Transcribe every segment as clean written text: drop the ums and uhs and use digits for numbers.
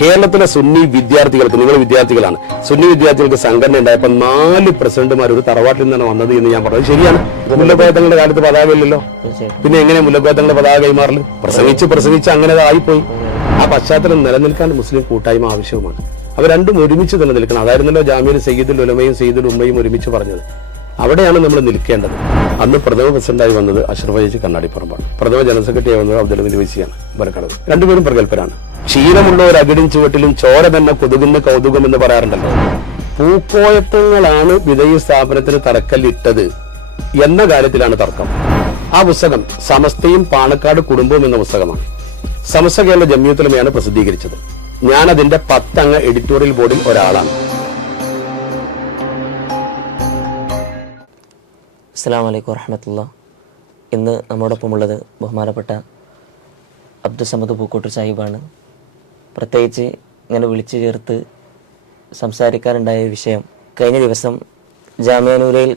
കേരളത്തിലെ സുന്നി വിദ്യാർത്ഥികൾക്ക്, നിങ്ങൾ വിദ്യാർത്ഥികളാണ്, സുന്നി വിദ്യാർത്ഥികൾക്ക് സംഘടന ഉണ്ടായപ്പോൾ 4 പ്രസിഡന്റുമാർ ഒരു തറവാട്ടിൽ നിന്നാണ് വന്നത് എന്ന് ഞാൻ പറഞ്ഞത് ശരിയാണ്. മുല്ലക്കോയ കാലത്ത് പതാക ഇല്ലല്ലോ, പിന്നെ എങ്ങനെ മുല്ലക്കോയ പതാക കൈമാറല്? പ്രസംഗിച്ച് അങ്ങനെ ആയിപ്പോയി. ആ പശ്ചാത്തലം നിലനിൽക്കാൻ മുസ്ലിം കൂട്ടായ്മ ആവശ്യവുമാണ്. അവർ രണ്ടും ഒരുമിച്ച് നിലനിൽക്കണം. അതായിരുന്നല്ലോ ജാമ്യയിൽ സയ്യിദുൽ ഉലമയും സയ്യിദുൽ ഉമ്മയും ഒരുമിച്ച് പറഞ്ഞത്. അവിടെയാണ് നമ്മൾ നിൽക്കേണ്ടത്. അന്ന് പ്രഥമ പ്രസിഡന്റായി വന്നത് അഷ്റഫ് കണ്ണാടിപ്പറമ്പാണ്. പ്രഥമ ജനറൽ സെക്രട്ടറി ആയി വന്നത് അബ്ദുൽ ഹമീദ് വൈസിയാണ് ബരക്കടവ്. രണ്ടുപേരും പ്രഗത്ഭരാണ്. ക്ഷീരമുള്ള ഒരു അകിടിൻ ചുവട്ടിലും ചോര തന്നെ കൊതുകുന്ന കൗതുകം എന്ന് പറയാറുണ്ടല്ലോ. പൂക്കോയത്വങ്ങളാണ് വിധേയ സ്ഥാപനത്തിന് തറക്കല്ലിട്ടത് എന്ന കാര്യത്തിലാണ് തർക്കം. ആ പുസ്തകം സമസ്തയും പാണക്കാട് കുടുംബവും എന്ന പുസ്തകമാണ്. സമസ്ത കേരള ജമിയത്തുൽ ഉലമയാണ് പ്രസിദ്ധീകരിച്ചത്. ഞാൻ അതിന്റെ 10 അംഗ എഡിറ്റോറിയൽ ബോർഡിൽ ഒരാളാണ്. അസ്സലാമു അലൈക്കും വറഹ്മത്തുള്ളാഹി. ഇന്ന് നമ്മോടൊപ്പമുള്ളത് ബഹുമാനപ്പെട്ട അബ്ദുസമദ് പൂക്കോട്ടൂർ സാഹിബാണ്. പ്രത്യേകിച്ച് ഇങ്ങനെ വിളിച്ചു ചേർത്ത് സംസാരിക്കാനുണ്ടായ വിഷയം, കഴിഞ്ഞ ദിവസം ജാമിഅ നൂരയിൽ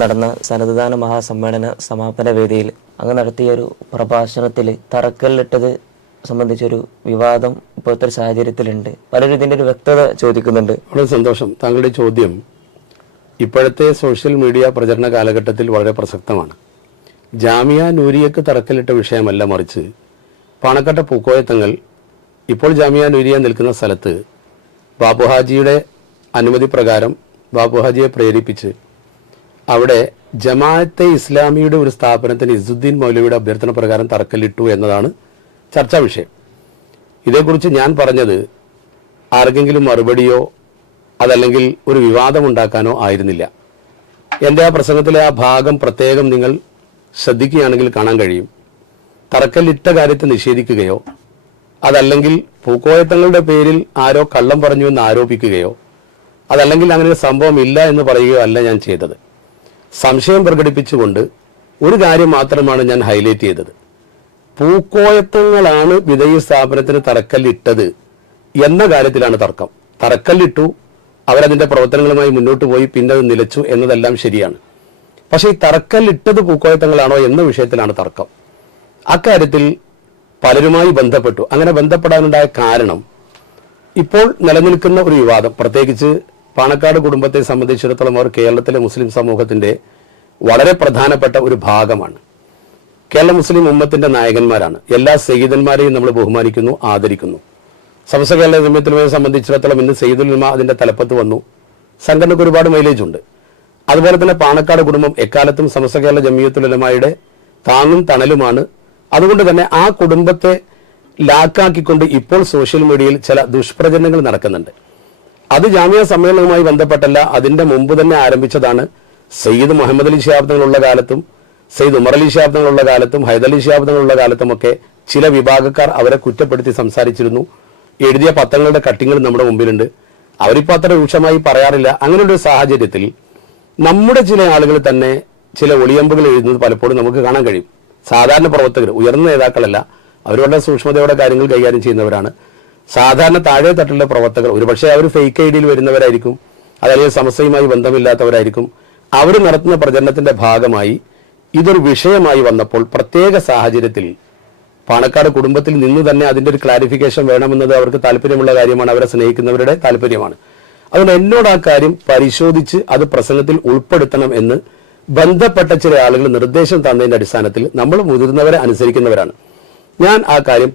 നടന്ന സനദ്ദാന മഹാസമ്മേളന സമാപന വേദിയിൽ അങ്ങ് നടത്തിയ ഒരു പ്രഭാഷണത്തിൽ തറക്കല്ലിട്ടത് സംബന്ധിച്ചൊരു വിവാദം ഇപ്പോഴത്തെ ഒരു സാഹചര്യത്തിലുണ്ട്. പലരും ഇതിൻ്റെ ഒരു വ്യക്തത ചോദിക്കുന്നുണ്ട്. വളരെ സന്തോഷം. താങ്കളുടെ ചോദ്യം ഇപ്പോഴത്തെ സോഷ്യൽ മീഡിയ പ്രചരണ കാലഘട്ടത്തിൽ വളരെ പ്രസക്തമാണ്. ജാമിഅ നൂരിയക്ക് തറക്കല്ലിട്ട വിഷയമല്ല, മറിച്ച് പാണക്കാട്ടെ പൂക്കോയത്തങ്ങൾ ഇപ്പോൾ ജാമിഅ നൂരിയ നിൽക്കുന്ന സ്ഥലത്ത് ബാബുഹാജിയുടെ അനുമതി പ്രകാരം ബാബുഹാജിയെ പ്രേരിപ്പിച്ച് അവിടെ ജമാഅത്തെ ഇസ്ലാമിയുടെ ഒരു സ്ഥാപനത്തിന് ഇസുദ്ദീൻ മൗലവിയുടെ അഭ്യർത്ഥന പ്രകാരം തറക്കല്ലിട്ടു എന്നതാണ് ചർച്ചാ വിഷയം. ഇതേക്കുറിച്ച് ഞാൻ പറഞ്ഞത് ആർക്കെങ്കിലും മറുപടിയോ അതല്ലെങ്കിൽ ഒരു വിവാദമുണ്ടാക്കാനോ ആയിരുന്നില്ല. എൻ്റെ ആ പ്രസംഗത്തിലെ ആ ഭാഗം പ്രത്യേകം നിങ്ങൾ ശ്രദ്ധിക്കുകയാണെങ്കിൽ കാണാൻ കഴിയും. തറക്കല്ലിട്ട കാര്യത്തെ നിഷേധിക്കുകയോ അതല്ലെങ്കിൽ പൂക്കോയത്തങ്ങളുടെ പേരിൽ ആരോ കള്ളം പറഞ്ഞു എന്ന് ആരോപിക്കുകയോ അതല്ലെങ്കിൽ അങ്ങനെ ഒരു സംഭവം ഇല്ല എന്ന് പറയുകയോ അല്ല ഞാൻ ചെയ്തത്. സംശയം പ്രകടിപ്പിച്ചുകൊണ്ട് ഒരു കാര്യം മാത്രമാണ് ഞാൻ ഹൈലൈറ്റ് ചെയ്തത്. പൂക്കോയത്തങ്ങളാണ് വിധേയ സ്ഥാപനത്തിന് തറക്കല്ലിട്ടത് എന്ന കാര്യത്തിലാണ് തർക്കം. തറക്കല്ലിട്ടു, അവരതിന്റെ പ്രവർത്തനങ്ങളുമായി മുന്നോട്ട് പോയി, പിന്നെ അത് നിലച്ചു എന്നതെല്ലാം ശരിയാണ്. പക്ഷേ ഈ തറക്കല്ലിട്ടത് പൂക്കോയത്തങ്ങളാണോ എന്ന വിഷയത്തിലാണ് തർക്കം. അക്കാര്യത്തിൽ പലരുമായി ബന്ധപ്പെട്ടു. അങ്ങനെ ബന്ധപ്പെടാനുണ്ടായ കാരണം ഇപ്പോൾ നിലനിൽക്കുന്ന ഒരു വിവാദം, പ്രത്യേകിച്ച് പാണക്കാട് കുടുംബത്തെ സംബന്ധിച്ചിടത്തോളം അവർ കേരളത്തിലെ മുസ്ലിം സമൂഹത്തിന്റെ വളരെ പ്രധാനപ്പെട്ട ഒരു ഭാഗമാണ്. കേരള മുസ്ലിം ഉമ്മത്തിന്റെ നായകന്മാരാണ്. എല്ലാ സയ്യിദന്മാരെയും നമ്മൾ ബഹുമാനിക്കുന്നു, ആദരിക്കുന്നു. സമസ്ത കേരള ജമിയത്തുൽ ഉലമയെ സംബന്ധിച്ചിടത്തോളം ഇന്ന് സയ്യിദുൽ ഉലമ അതിന്റെ തലപ്പത്ത് വന്നു. സംഘടനയ്ക്ക് ഒരുപാട് മൈലേജ് ഉണ്ട്. അതുപോലെ തന്നെ പാണക്കാട് കുടുംബം എക്കാലത്തും സമസ്ത കേരള ജമിയത്തുൽ ഉലമയുടെ താങ്ങും തണലുമാണ്. അതുകൊണ്ട് തന്നെ ആ കുടുംബത്തെ ലാക്കാക്കിക്കൊണ്ട് ഇപ്പോൾ സോഷ്യൽ മീഡിയയിൽ ചില ദുഷ്പ്രചരണങ്ങൾ നടക്കുന്നുണ്ട്. അത് ജാമിഅ സമ്മേളനവുമായി ബന്ധപ്പെട്ടല്ല, അതിന്റെ മുമ്പ് തന്നെ ആരംഭിച്ചതാണ്. സയ്യിദ് മുഹമ്മദ് അലി ശിഹാബ് തങ്ങളുള്ള കാലത്തും സയ്യിദ് ഉമർ അലി ശിഹാബ് തങ്ങളുള്ള കാലത്തും ഹൈദർ അലി ശിഹാബ് തങ്ങളുള്ള കാലത്തുമൊക്കെ ചില വിഭാഗക്കാർ അവരെ കുറ്റപ്പെടുത്തി സംസാരിച്ചിരുന്നു. എഴുതിയ പത്രങ്ങളുടെ കട്ടിങ്ങൾ നമ്മുടെ മുമ്പിലുണ്ട്. അവരിപ്പോൾ അത്ര രൂക്ഷമായി പറയാറില്ല. അങ്ങനെയുള്ള ഒരു സാഹചര്യത്തിൽ നമ്മുടെ ചില ആളുകൾ തന്നെ ചില ഒളിയമ്പുകൾ എഴുതുന്നത് പലപ്പോഴും നമുക്ക് കാണാൻ കഴിയും. സാധാരണ പ്രവർത്തകർ, ഉയർന്ന നേതാക്കളല്ല, അവർ വളരെ സൂക്ഷ്മതയോടെ കാര്യങ്ങൾ കൈകാര്യം ചെയ്യുന്നവരാണ്. സാധാരണ താഴെ തട്ടിലുള്ള പ്രവർത്തകർ, ഒരുപക്ഷെ അവർ ഫേക്ക് ഐഡിയിൽ വരുന്നവരായിരിക്കും, അതല്ലെങ്കിൽ സമസ്തയുമായി ബന്ധമില്ലാത്തവരായിരിക്കും. അവർ നടത്തുന്ന പ്രചരണത്തിന്റെ ഭാഗമായി ഇതൊരു വിഷയമായി വന്നപ്പോൾ പ്രത്യേക സാഹചര്യത്തിൽ പാണക്കാട് കുടുംബത്തിൽ നിന്ന് തന്നെ അതിന്റെ ഒരു ക്ലാരിഫിക്കേഷൻ വേണമെന്നത് അവർക്ക് താല്പര്യമുള്ള കാര്യമാണ്, അവരെ സ്നേഹിക്കുന്നവരുടെ താല്പര്യമാണ്. അതുകൊണ്ട് എന്നോട് ആ കാര്യം പരിശോധിച്ച് അത് പ്രസംഗത്തിൽ ഉൾപ്പെടുത്തണം എന്ന് ബന്ധപ്പെട്ട ചില ആളുകൾ നിർദ്ദേശം തന്നതിന്റെ അടിസ്ഥാനത്തിൽ നമ്മൾ മുതിർന്നവരെ അനുസരിക്കുന്നവരാണ്. ഞാൻ ആ കാര്യം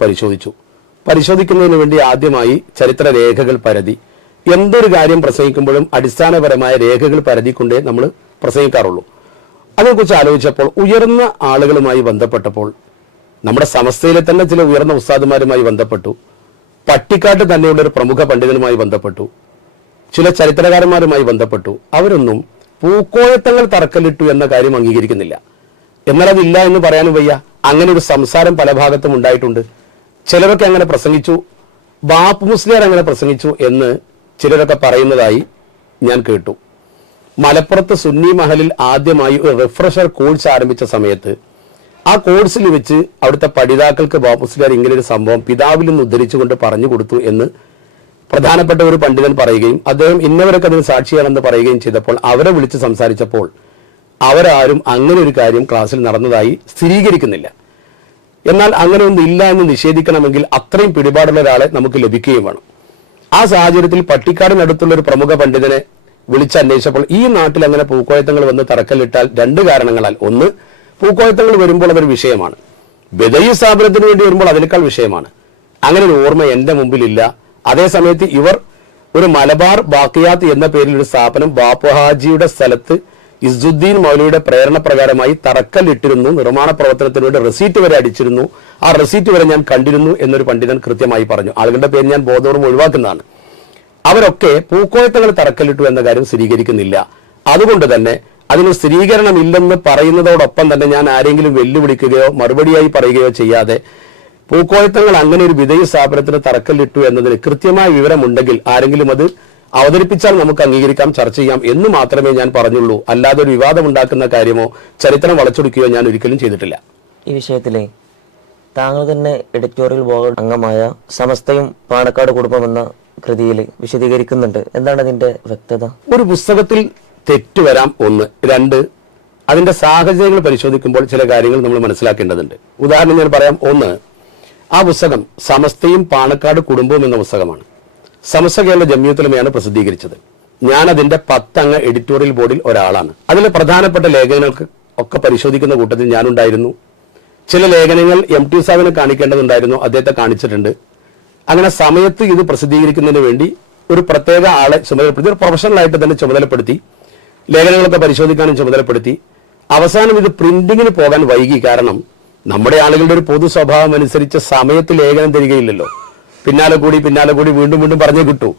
പരിശോധിക്കുന്നതിന് വേണ്ടി ആദ്യമായി ചരിത്ര രേഖകൾ പരതി, എന്തൊരു കാര്യം പ്രസംഗിക്കുമ്പോഴും അടിസ്ഥാനപരമായ രേഖകൾ പരതിക്കൊണ്ടേ നമ്മൾ പ്രസംഗിക്കാറുള്ളൂ. അതേക്കുറിച്ച് ആലോചിച്ചപ്പോൾ ഉയർന്ന ആളുകളുമായി ബന്ധപ്പെട്ടപ്പോൾ നമ്മുടെ സമസ്തയിലെ തന്നെ ചില ഉയർന്ന ഉസ്താദുമാരുമായി ബന്ധപ്പെട്ടു, പട്ടിക്കാട്ട് തന്നെയുള്ള ഒരു പ്രമുഖ പണ്ഡിതനുമായി ബന്ധപ്പെട്ടു, ചില ചരിത്രകാരന്മാരുമായി ബന്ധപ്പെട്ടു. അവരൊന്നും പൂക്കോയത്തങ്ങൾ തറക്കല്ലിട്ടു എന്ന കാര്യം അംഗീകരിക്കുന്നില്ല. എന്നാൽ അതില്ല എന്ന് പറയാനും വയ്യ. അങ്ങനെ ഒരു സംസാരം പല ഭാഗത്തും ഉണ്ടായിട്ടുണ്ട്. ചിലരൊക്കെ അങ്ങനെ പ്രസംഗിച്ചു, ബാപ്പു മുസ്ലിയാർ അങ്ങനെ പ്രസംഗിച്ചു എന്ന് ചിലരൊക്കെ പറയുന്നതായി ഞാൻ കേട്ടു. മലപ്പുറത്ത് സുന്നി മഹലിൽ ആദ്യമായി ഒരു റിഫ്രഷർ കോഴ്സ് ആരംഭിച്ച സമയത്ത് ആ കോഴ്സിൽ വെച്ച് അവിടുത്തെ പഠിതാക്കൾക്ക് ബാപ്പു മുസ്ലിയാർ ഇങ്ങനെ ഒരു സംഭവം പിതാവിൽ നിന്ന് ഉദ്ധരിച്ചുകൊണ്ട് പറഞ്ഞു കൊടുത്തു എന്ന് പ്രധാനപ്പെട്ട ഒരു പണ്ഡിതൻ പറയുകയും അദ്ദേഹം ഇന്നവരൊക്കെ അതിന് സാക്ഷിയാണെന്ന് പറയുകയും ചെയ്തപ്പോൾ അവരെ വിളിച്ച് സംസാരിച്ചപ്പോൾ അവരാരും അങ്ങനെ ഒരു കാര്യം ക്ലാസ്സിൽ നടന്നതായി സ്ഥിരീകരിക്കുന്നില്ല. എന്നാൽ അങ്ങനെ ഒന്നും ഇല്ല എന്ന് നിഷേധിക്കണമെങ്കിൽ അത്രയും പിടിപാടുള്ള ഒരാളെ നമുക്ക് ലഭിക്കുകയും വേണം. ആ സാഹചര്യത്തിൽ പട്ടിക്കാടിനടുത്തുള്ള ഒരു പ്രമുഖ പണ്ഡിതനെ വിളിച്ചന്വേഷിച്ചപ്പോൾ ഈ നാട്ടിൽ അങ്ങനെ പൂക്കോയത്തങ്ങൾ വന്ന് തറക്കല്ലിട്ടാൽ 2 കാരണങ്ങളാൽ, ഒന്ന്, പൂക്കോയത്തങ്ങൾ വരുമ്പോൾ അതൊരു വിഷയമാണ്, ബദഈ സ്ഥാപനത്തിന് വേണ്ടി വരുമ്പോൾ അതിനേക്കാൾ വിഷയമാണ്. അങ്ങനെ ഒരു ഓർമ്മ എന്റെ മുമ്പിലില്ല. അതേസമയത്ത് ഇവർ ഒരു മലബാർ ബാക്കിയാത്ത് എന്ന പേരിൽ ഒരു സ്ഥാപനം ബാപ്പുഹാജിയുടെ സ്ഥലത്ത് ഇസുദ്ദീൻ മൗലവിയുടെ പ്രേരണ പ്രകാരമായി തറക്കല്ലിട്ടിരുന്നു, നിർമ്മാണ പ്രവർത്തനത്തിന് വേണ്ടി റെസീറ്റ് വരെ അടിച്ചിരുന്നു, ആ റെസീറ്റ് വരെ ഞാൻ കണ്ടിരുന്നു എന്നൊരു പണ്ഡിതൻ കൃത്യമായി പറഞ്ഞു. ആളുകളുടെ പേര് ഞാൻ ബോധപൂർവ്വം ഒഴിവാക്കുന്നതാണ്. അവരൊക്കെ പൂക്കോയത്തങ്ങൾ തറക്കല്ലിട്ടു എന്ന കാര്യം സ്ഥിരീകരിക്കുന്നില്ല. അതുകൊണ്ട് തന്നെ അതിന് സ്ഥിരീകരണമില്ലെന്ന് പറയുന്നതോടൊപ്പം തന്നെ ഞാൻ ആരെങ്കിലും വെല്ലുവിളിക്കുകയോ മറുപടിയായി പറയുകയോ ചെയ്യാതെ പൂക്കോയത്തങ്ങൾ അങ്ങനെ ഒരു ബദഈ സ്ഥാപനത്തിന് തറക്കല്ലിട്ടു എന്നതിന് കൃത്യമായ വിവരമുണ്ടെങ്കിൽ ആരെങ്കിലും അത് അവതരിപ്പിച്ചാൽ നമുക്ക് അംഗീകരിക്കാം, ചർച്ച ചെയ്യാം എന്ന് മാത്രമേ ഞാൻ പറഞ്ഞുള്ളൂ. അല്ലാതെ ഒരു വിവാദമുണ്ടാക്കുന്ന കാര്യമോ ചരിത്രം വളച്ചൊടുക്കുകയോ ഞാൻ ഒരിക്കലും ചെയ്തിട്ടില്ല. ഈ വിഷയത്തിലെ താങ്കൾ തന്നെ എഡിറ്റോറിയൽ ബോർഡ് അംഗമായ സമസ്തയും പാണക്കാട് കുടുംബം എന്ന കൃതിയിൽ വിശദീകരിക്കുന്നുണ്ട്. എന്താണ് അതിന്റെ വ്യക്തത? ഒരു പുസ്തകത്തിൽ തെറ്റ് വരാം, 1. 2, അതിന്റെ സാഹചര്യങ്ങൾ പരിശോധിക്കുമ്പോൾ ചില കാര്യങ്ങൾ നമ്മൾ മനസ്സിലാക്കേണ്ടതുണ്ട്. ഉദാഹരണം ഞാൻ പറയാം. 1, ആ പുസ്തകം സമസ്തയും പാണക്കാട് കുടുംബവും എന്ന പുസ്തകമാണ്. സമസ്ത കേരള ജംഇയ്യത്തുലമയാണ് പ്രസിദ്ധീകരിച്ചത്. ഞാൻ അതിന്റെ 10 അംഗ എഡിറ്റോറിയൽ ബോർഡിൽ ഒരാളാണ്. അതിലെ പ്രധാനപ്പെട്ട ലേഖനങ്ങൾക്ക് ഒക്കെ പരിശോധിക്കുന്ന കൂട്ടത്തിൽ ഞാനുണ്ടായിരുന്നു. ചില ലേഖനങ്ങൾ MT സാഹിബിനെ കാണിക്കേണ്ടതുണ്ടായിരുന്നു, അദ്ദേഹത്തെ കാണിച്ചിട്ടുണ്ട്. അങ്ങനെ സമയത്ത് ഇത് പ്രസിദ്ധീകരിക്കുന്നതിന് വേണ്ടി ഒരു പ്രത്യേക ആളെ ചുമതലപ്പെടുത്തി, ഒരു പ്രൊഫഷണലായിട്ട് തന്നെ ചുമതലപ്പെടുത്തി, ലേഖനങ്ങളൊക്കെ പരിശോധിക്കാനും ചുമതലപ്പെടുത്തി. അവസാനം ഇത് പ്രിന്റിങ്ങിന് പോകാൻ വൈകി. കാരണം നമ്മുടെ ആളുകളുടെ ഒരു പൊതു സ്വഭാവം അനുസരിച്ച് സമയത്ത് ലേഖനം തരികയില്ലല്ലോ, പിന്നാലെ കൂടി വീണ്ടും പറഞ്ഞേ കിട്ടൂ.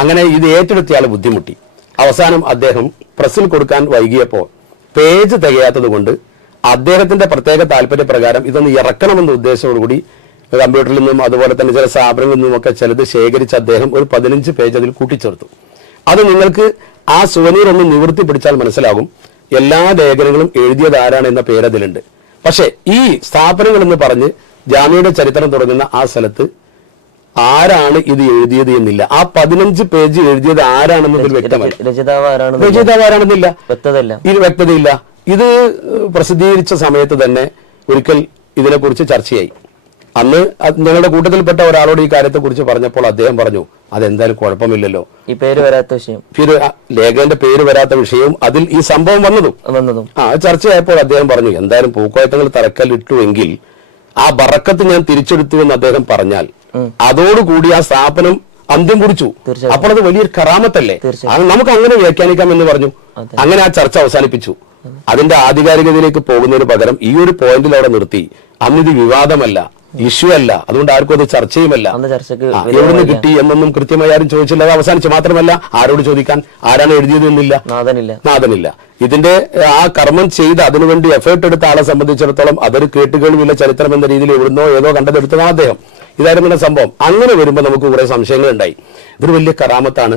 അങ്ങനെ ഇത് ഏറ്റെടുത്തിയാൽ ബുദ്ധിമുട്ടി. അവസാനം അദ്ദേഹം പ്രസിൽ കൊടുക്കാൻ വൈകിയപ്പോൾ പേജ് തികയാത്തത് കൊണ്ട് അദ്ദേഹത്തിന്റെ പ്രത്യേക താല്പര്യപ്രകാരം ഇതൊന്ന് ഇറക്കണമെന്ന ഉദ്ദേശത്തോടുകൂടി കമ്പ്യൂട്ടറിൽ നിന്നും അതുപോലെ തന്നെ ചില സ്ഥാപനങ്ങളിൽ നിന്നുമൊക്കെ ചിലത് ശേഖരിച്ച് അദ്ദേഹം ഒരു 15 പേജ് അതിൽ കൂട്ടിച്ചേർത്തു. അത് നിങ്ങൾക്ക് ആ സുവനീർ ഒന്ന് നിവൃത്തി പിടിച്ചാൽ മനസ്സിലാകും. എല്ലാ ലേഖനങ്ങളും എഴുതിയത് ആരാണ് എന്ന പേരതിലുണ്ട്. പക്ഷെ ഈ സ്ഥാപനങ്ങൾ എന്ന് പറഞ്ഞ് ജാമ്യയുടെ ചരിത്രം തുടങ്ങുന്ന ആ സ്ഥലത്ത് ആരാണ് ഇത് എഴുതിയത് എന്നില്ല. ആ 15 പേജ് എഴുതിയത് ആരാണെന്നതിൽ വ്യക്തമല്ല. രചയിതാവ് ആരാണെന്നില്ല, വ്യക്തതയില്ല. ഇത് പ്രസിദ്ധീകരിച്ച സമയത്ത് തന്നെ ഒരിക്കൽ ഇതിനെക്കുറിച്ച് ചർച്ചയായി. അന്ന് ഞങ്ങളുടെ കൂട്ടത്തിൽപ്പെട്ട ഒരാളോട് ഈ കാര്യത്തെക്കുറിച്ച് പറഞ്ഞപ്പോൾ അദ്ദേഹം പറഞ്ഞു, അതെന്തായാലും കുഴപ്പമില്ലല്ലോ, ഈ പേര് വരാത്ത വിഷയം, ലേഖന്റെ പേര് വരാത്ത വിഷയവും അതിൽ ഈ സംഭവം വന്നതും ചർച്ചയായപ്പോൾ അദ്ദേഹം പറഞ്ഞു, എന്തായാലും പൂക്കോയത്തങ്ങൾ തറക്കല്ലിട്ടുവെങ്കിൽ ആ ബറക്കത്ത് ഞാൻ തിരിച്ചെടുത്തു എന്ന് അദ്ദേഹം പറഞ്ഞാൽ അതോടുകൂടി ആ സ്ഥാപനം അന്ത്യം കുറിച്ചു. അപ്പോൾ അത് വലിയൊരു കറാമത്തല്ലേ, നമുക്ക് അങ്ങനെ വ്യാഖ്യാനിക്കാം എന്ന് പറഞ്ഞു. അങ്ങനെ ആ ചർച്ച അവസാനിപ്പിച്ചു. അതിന്റെ ആധികാരികതയിലേക്ക് പോകുന്നതിന് പകരം ഈ ഒരു പോയിന്റിൽ അവിടെ നിർത്തി. അന്നിത് വിവാദമല്ല, ഇഷ്യൂ അല്ല, അതുകൊണ്ട് ആർക്കും അത് ചർച്ചയുമല്ല, എവിടുന്ന് കിട്ടി എന്നൊന്നും കൃത്യമായി ആരും ചോദിച്ചില്ല. അത് അവസാനിച്ചു. മാത്രമല്ല ആരോട് ചോദിക്കാൻ, ആരാണ് എഴുതിയത് എന്നില്ല, നാഥനില്ല. ഇതിന്റെ ആ കർമ്മം ചെയ്ത് അതിനുവേണ്ടി എഫേർട്ട് എടുത്ത ആളെ സംബന്ധിച്ചിടത്തോളം അതൊരു കേട്ടുകേൾവില്ല ചരിത്രം എന്ന രീതിയിൽ എവിടുന്നോ ഏതോ കണ്ടെടുത്തതാണ് അദ്ദേഹം. ഇതായിരുന്നു സംഭവം. അങ്ങനെ വരുമ്പോൾ നമുക്ക് കുറെ സംശയങ്ങൾ ഉണ്ടായി. ഇതൊരു വലിയ കറാമത്താണ്.